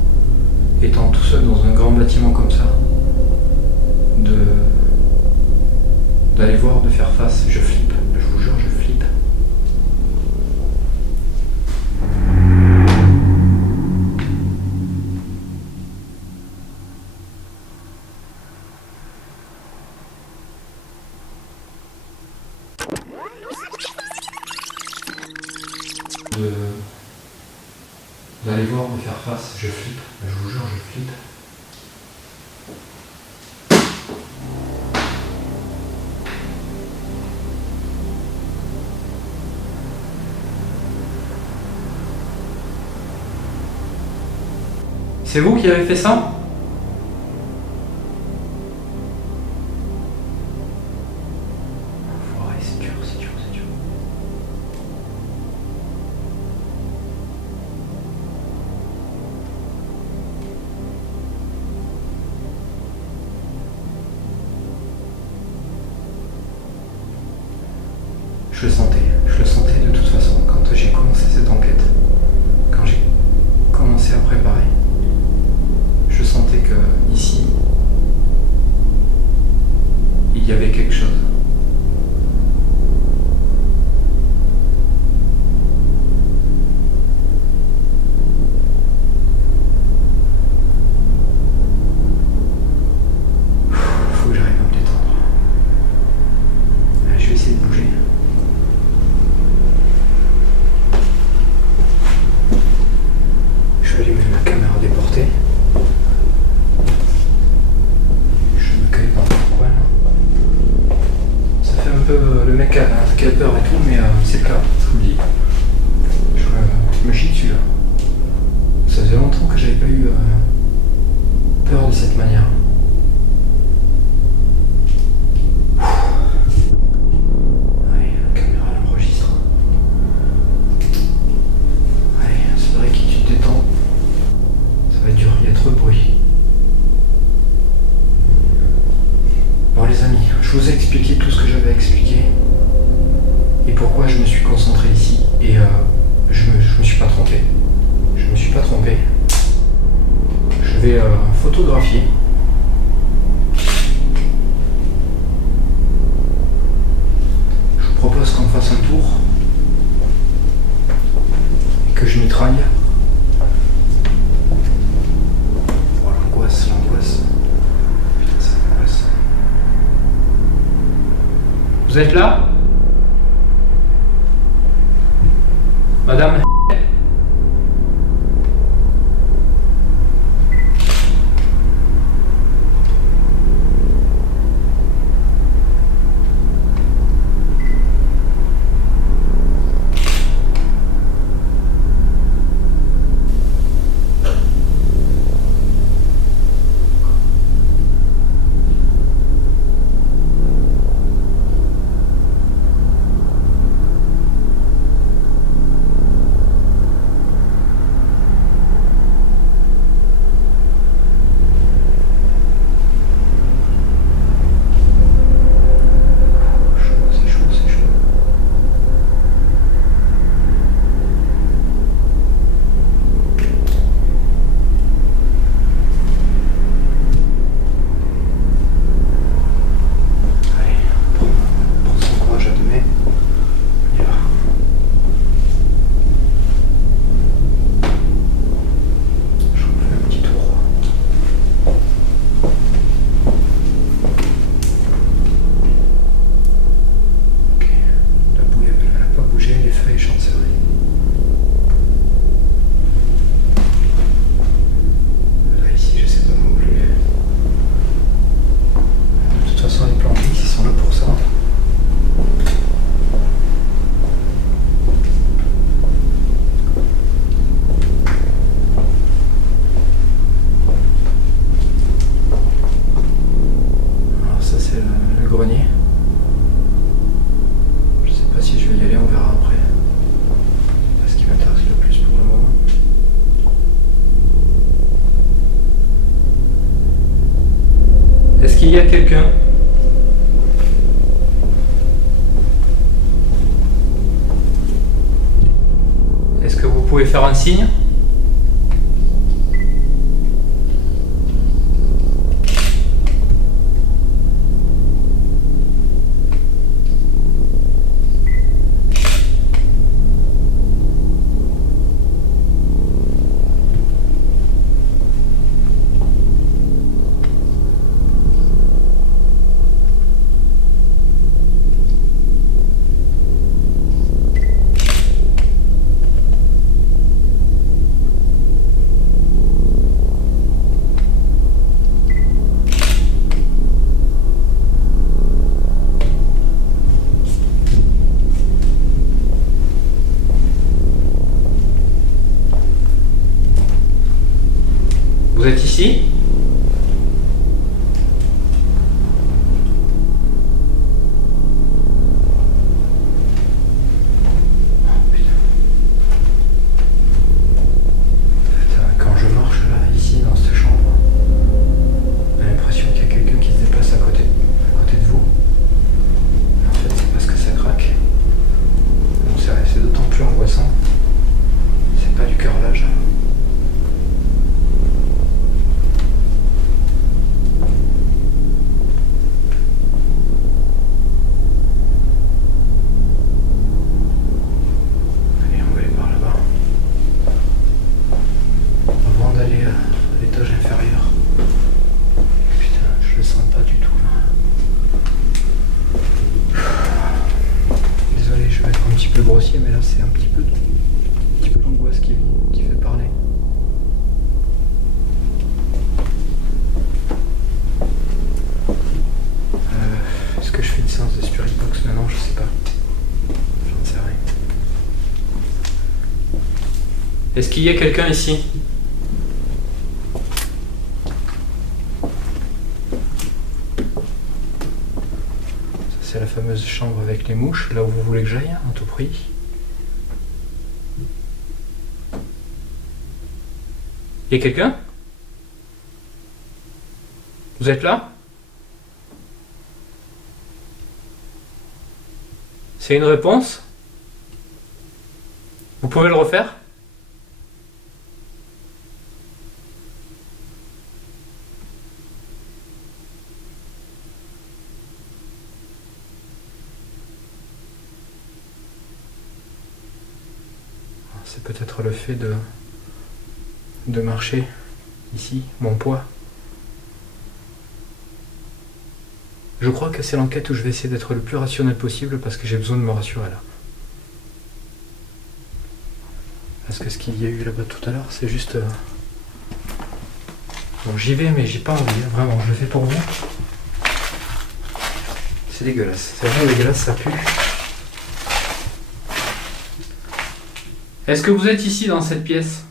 étant tout seul dans un grand bâtiment comme ça, d'aller voir, de faire face. Je flippe, je vous jure, je flippe. D'aller voir, de faire face, je flippe, je vous jure, je flippe. C'est vous qui avez fait ça? Ouais, c'est dur, c'est dur, c'est dur. Je le sentais de toute façon quand j'ai commencé cette enquête, quand j'ai commencé à préparer. Je sentais que ici, il y avait quelque chose. Faut que j'arrive à me détendre. Je vais essayer de bouger. Je vais allumer ma caméra déportée. Le mec qui a peur et tout, mais c'est le cas, je vous le dis. Je me chie dessus là. Ça faisait longtemps que j'avais pas eu peur de cette manière. Allez, la caméra elle enregistre. Allez, c'est vrai que tu te détends. Ça va être dur, il y a trop de bruit. Bon les amis, je vous ai expliqué tout ce que j'avais à expliquer et pourquoi je me suis concentré ici et je me suis pas trompé. Je me suis pas trompé. Je vais photographier. Je vous propose qu'on fasse un tour et que je mitraille. Oh l'angoisse, l'angoisse. Putain, c'est l'angoisse. Vous êtes là? Madame? quelqu'un? Est-ce que vous pouvez faire un signe? Vous êtes ici? Quand je marche là, ici, dans cette chambre, j'ai l'impression qu'il y a quelqu'un qui se déplace à côté de vous. En fait, c'est parce que ça craque. Donc c'est d'autant plus angoissant. C'est pas du carrelage. Allez, on va aller par là-bas. Avant d'aller à l'étage inférieur. Putain, je le sens pas du tout là. Désolé, je vais être un petit peu grossier, mais là c'est un petit peu l'angoisse qui fait parler. Est-ce que je fais une séance de Spirit Box maintenant? Je sais pas. J'en sais rien. Est-ce qu'il y a quelqu'un ici? Ça, c'est la fameuse chambre avec les mouches, là où vous voulez que j'aille, à tout prix. Il y a quelqu'un? Vous êtes là? C'est une réponse? Vous pouvez le refaire? C'est peut-être le fait de marcher ici, mon poids. Je crois que c'est l'enquête où je vais essayer d'être le plus rationnel possible parce que j'ai besoin de me rassurer là. Parce que ce qu'il y a eu là-bas tout à l'heure, c'est juste... Bon, j'y vais, mais j'ai pas envie, hein, vraiment, je le fais pour vous. C'est dégueulasse, c'est vraiment dégueulasse, ça pue. Est-ce que vous êtes ici dans cette pièce?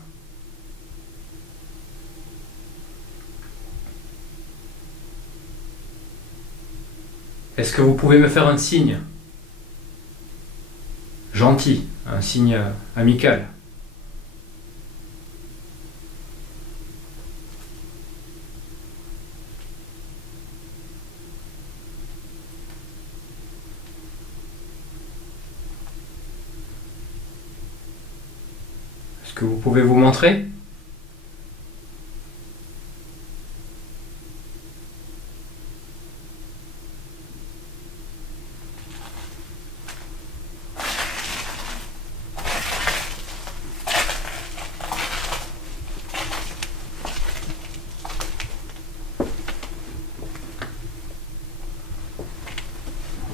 Est-ce que vous pouvez me faire un signe? Gentil, un signe amical. Est-ce que vous pouvez vous montrer?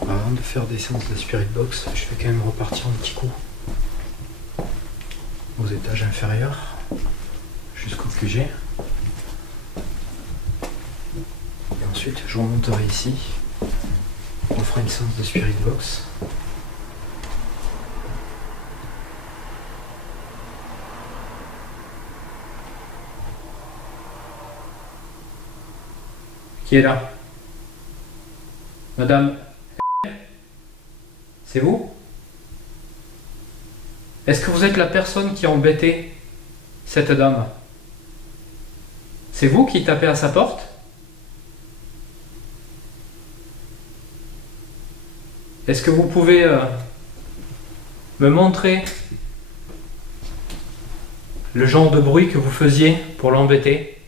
Avant de faire des séances de Spirit Box, je vais quand même repartir un petit coup aux étages inférieurs jusqu'au QG. Et ensuite, je remonterai ici. On fera une séance de Spirit Box. Qui est là? Madame? C'est vous? Est-ce que vous êtes la personne qui a embêté cette dame? C'est vous qui tapez à sa porte? Est-ce que vous pouvez me montrer le genre de bruit que vous faisiez pour l'embêter?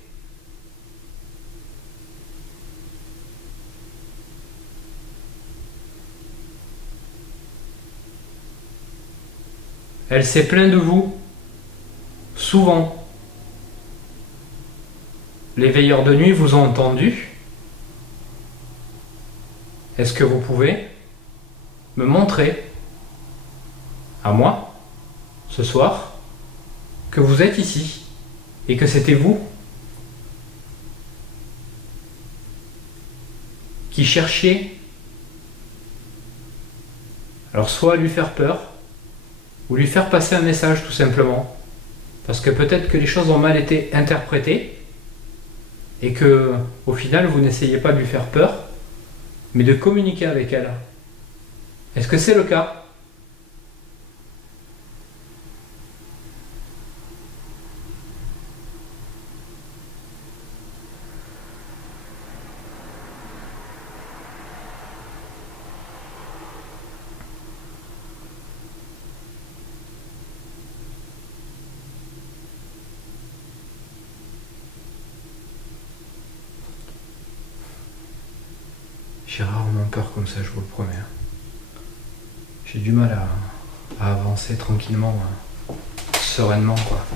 Elle s'est plainte de vous, souvent. Les veilleurs de nuit vous ont entendu. Est-ce que vous pouvez me montrer, à moi, ce soir, que vous êtes ici et que c'était vous qui cherchiez, alors soit à lui faire peur, ou lui faire passer un message tout simplement, parce que peut-être que les choses ont mal été interprétées et que au final vous n'essayez pas de lui faire peur, mais de communiquer avec elle. Est-ce que c'est le cas? J'ai rarement peur comme ça, je vous le promets. J'ai du mal à avancer tranquillement, sereinement, quoi.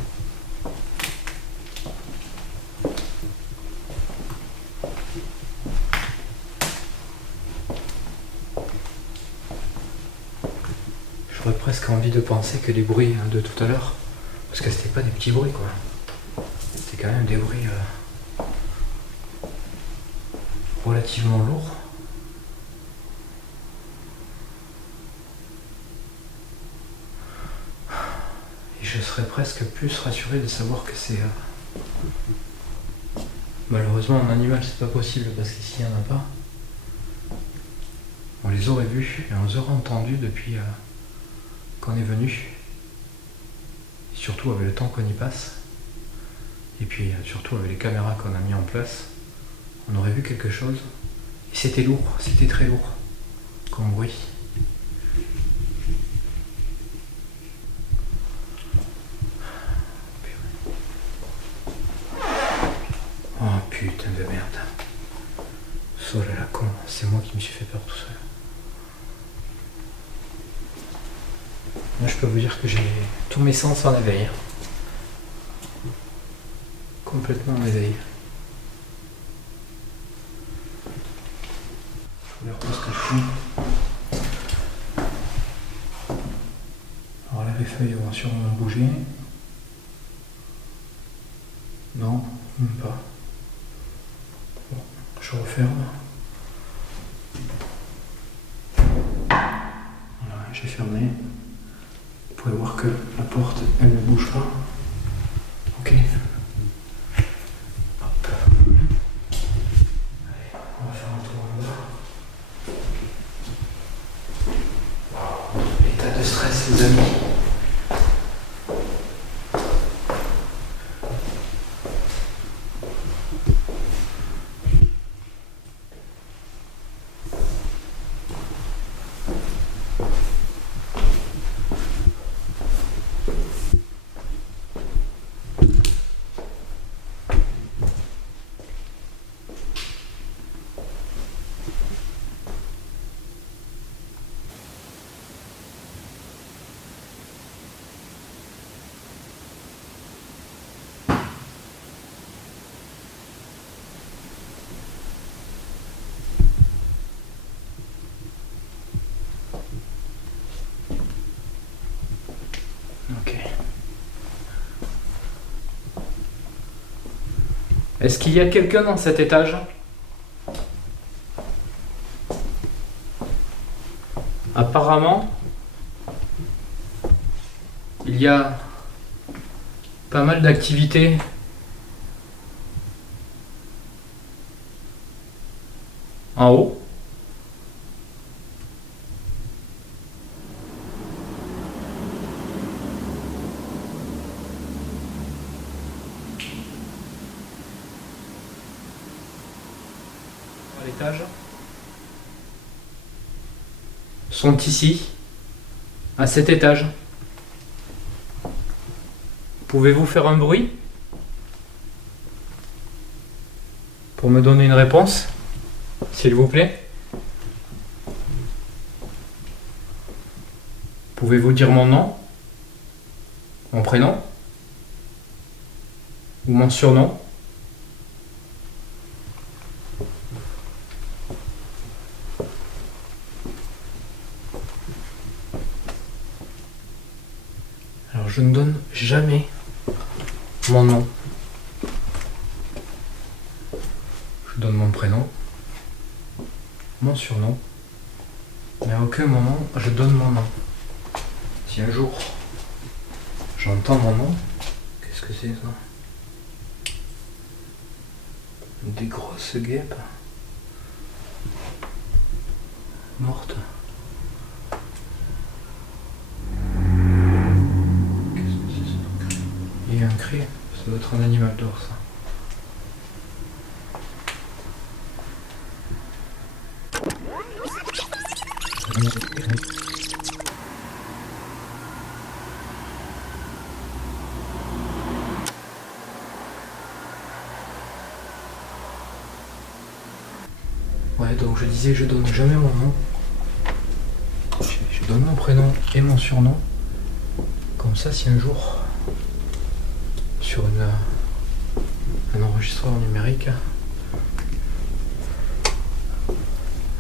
J'aurais presque envie de penser que les bruits de tout à l'heure, parce que c'était pas des petits bruits, quoi. C'était quand même des bruits relativement lourds. Et je serais presque plus rassuré de savoir que c'est... Malheureusement, en animal, c'est pas possible, parce qu'ici, il n'y en a pas. On les aurait vus et on les aurait entendus depuis qu'on est venu. Et surtout avec le temps qu'on y passe. Et puis surtout avec les caméras qu'on a mis en place. On aurait vu quelque chose. Et c'était lourd, c'était très lourd comme bruit. Oh putain de merde. Oh là là, con, c'est moi qui me suis fait peur tout seul. Moi je peux vous dire que j'ai tous mes sens en éveil. Complètement en éveil. Je regarde ce que je fais. Alors là les feuilles vont sûrement bouger. Non, même pas. Bon, je referme. Voilà, j'ai fermé. Vous pouvez voir que la porte, elle ne bouge pas. Ok. Hop. Allez, on va faire un tour en bas. L'état de stress, les amis. Ok. Est-ce qu'il y a quelqu'un dans cet étage? Apparemment, il y a pas mal d'activités en haut. À l'étage. sont ici, à cet étage. Pouvez-vous faire un bruit pour me donner une réponse, s'il vous plaît? Pouvez-vous dire mon nom, mon prénom ou mon surnom? Alors je ne donne jamais mon nom. Je donne mon prénom, mon surnom, mais à aucun moment je donne mon nom. Si un jour j'entends mon nom, qu'est-ce que c'est ça? Des grosses guêpes mortes. Qu'est-ce que c'est ça? Il y a un cri, ça doit être un animal dehors ça. Ouais, donc je disais, je donne jamais mon nom. Je donne mon prénom et mon surnom. Comme ça, si un jour, sur un enregistreur numérique,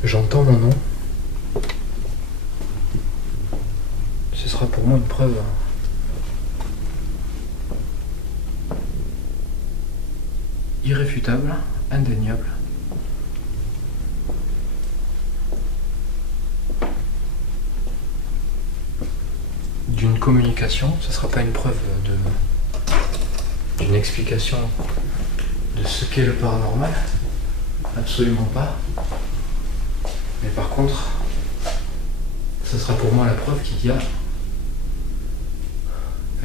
j'entends mon nom, ce sera pour moi une preuve irréfutable, indéniable. D'une communication, ce ne sera pas une preuve d'une explication de ce qu'est le paranormal, absolument pas. Mais par contre, ce sera pour moi la preuve qu'il y a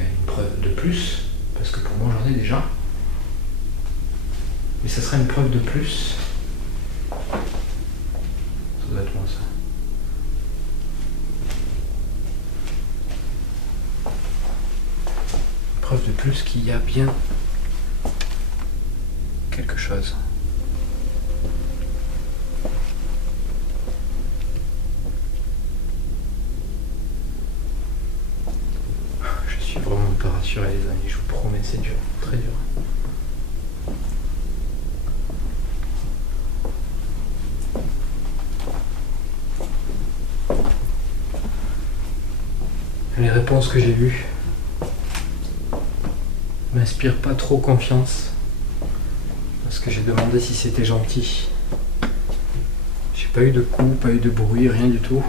une preuve de plus, parce que pour moi j'en ai déjà, mais ce sera une preuve de plus. Ça doit être moi ça. Preuve de plus qu'il y a bien quelque chose. Je suis vraiment pas rassuré les amis, je vous promets, c'est dur, très dur. Les réponses que j'ai vues m'inspire pas trop confiance parce que j'ai demandé si c'était gentil. J'ai pas eu de coups, pas eu de bruit, rien du tout.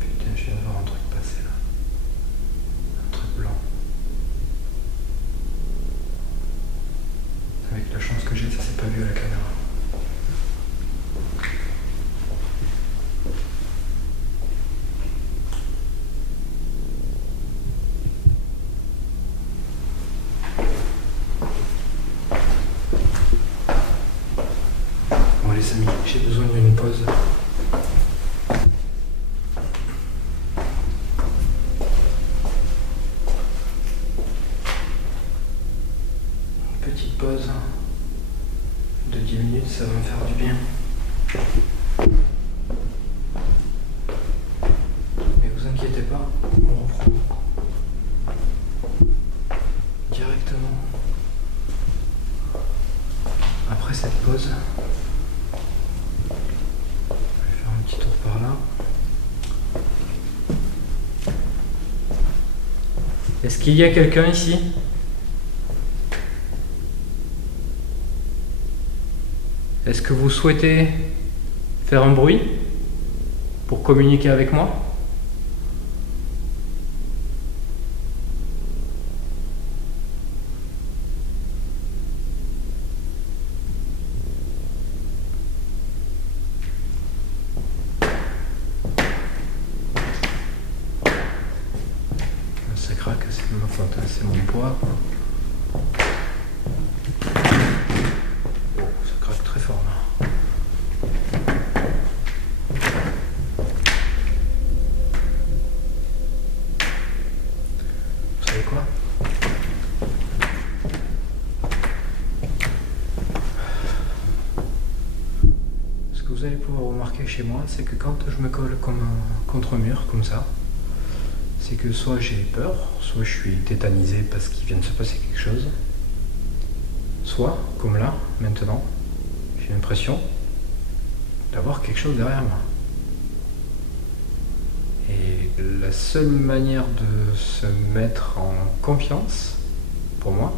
Putain, je viens de voir un truc passer là. Un truc blanc. Avec la chance que j'ai, ça s'est pas vu à la caméra. Les amis, j'ai besoin d'une pause. Une petite pause de 10 minutes, ça va me faire du bien. Mais vous inquiétez pas, on reprend directement après cette pause. Par là. Est-ce qu'il y a quelqu'un ici? Est-ce que vous souhaitez faire un bruit pour communiquer avec moi? Ça craque, c'est ma faute, c'est mon poids. toujours remarqué chez moi, c'est que quand je me colle contre un mur, comme ça, c'est que soit j'ai peur, soit je suis tétanisé parce qu'il vient de se passer quelque chose, soit, comme là, maintenant, j'ai l'impression d'avoir quelque chose derrière moi. Et la seule manière de se mettre en confiance, pour moi,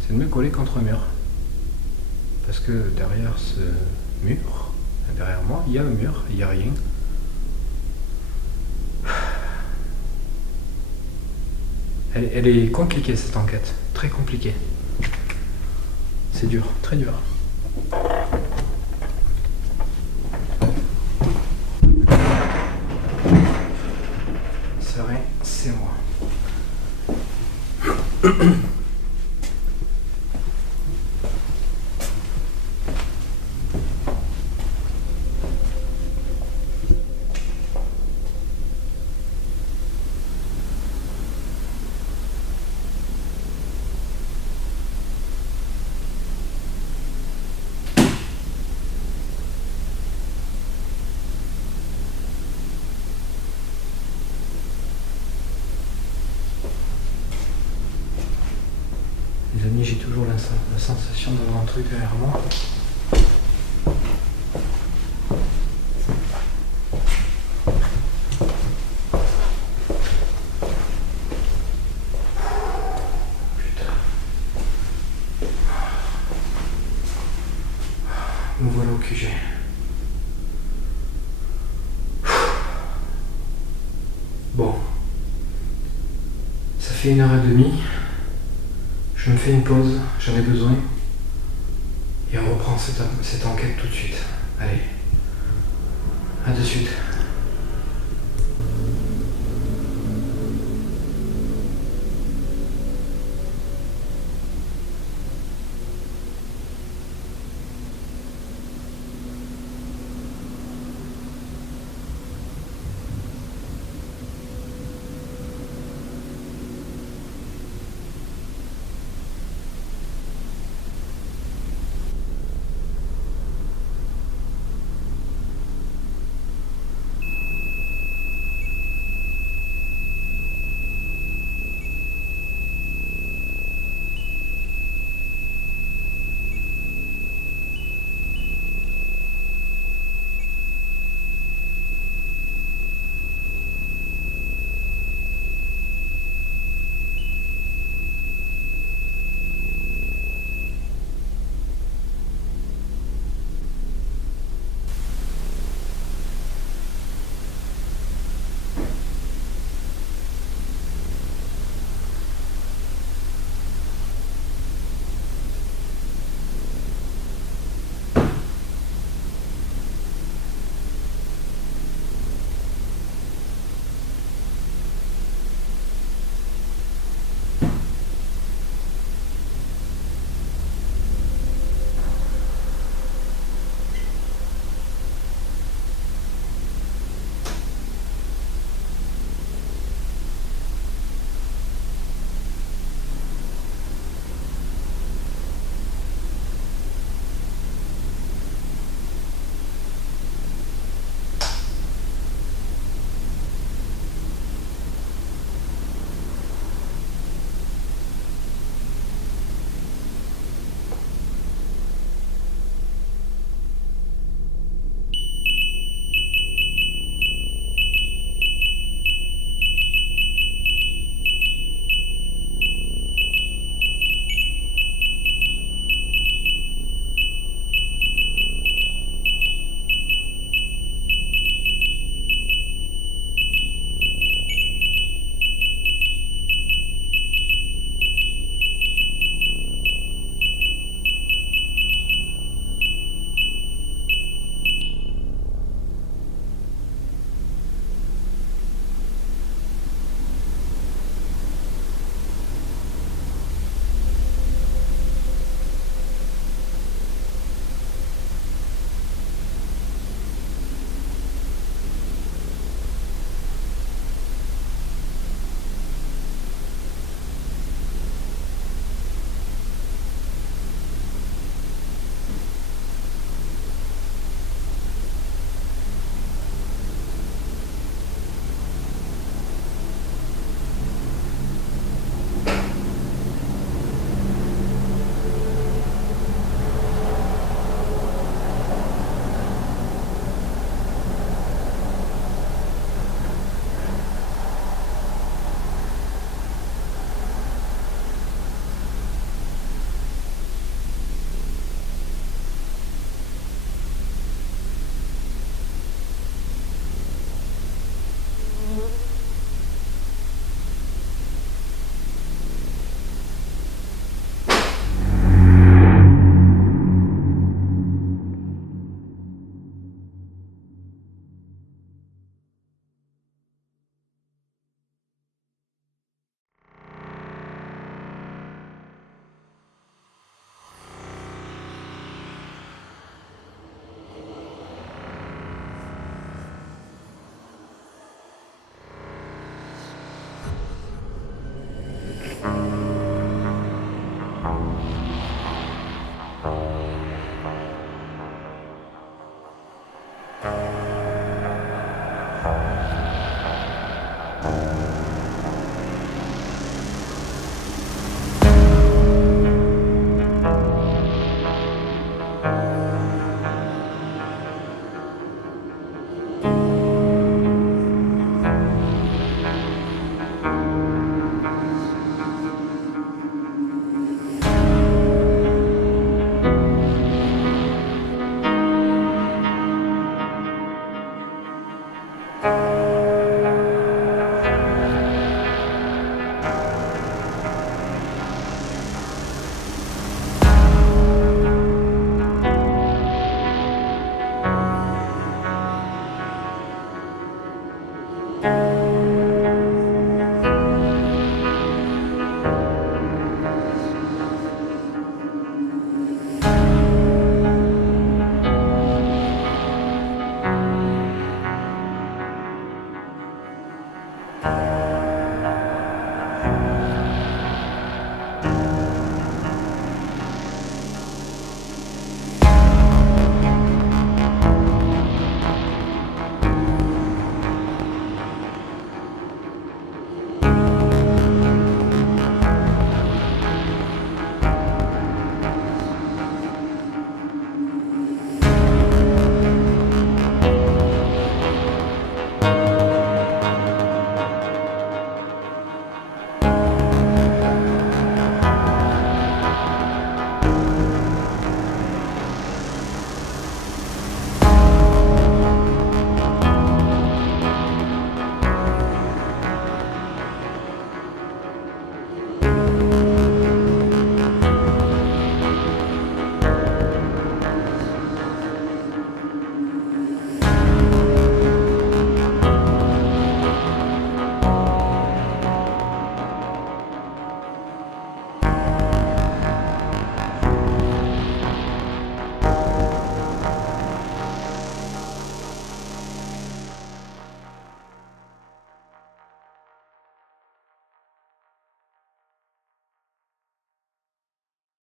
c'est de me coller contre un mur. Parce que derrière ce mur, derrière moi, il y a un mur, il n'y a rien. Elle est compliquée cette enquête, très compliquée. C'est dur, très dur. Serein, c'est moi. Les amis, j'ai toujours la sensation d'avoir un truc derrière moi. Putain. Me voilà au QG. Bon. Ça fait 1h30. Je me fais une pause, j'en ai besoin, et on reprend cette enquête tout de suite.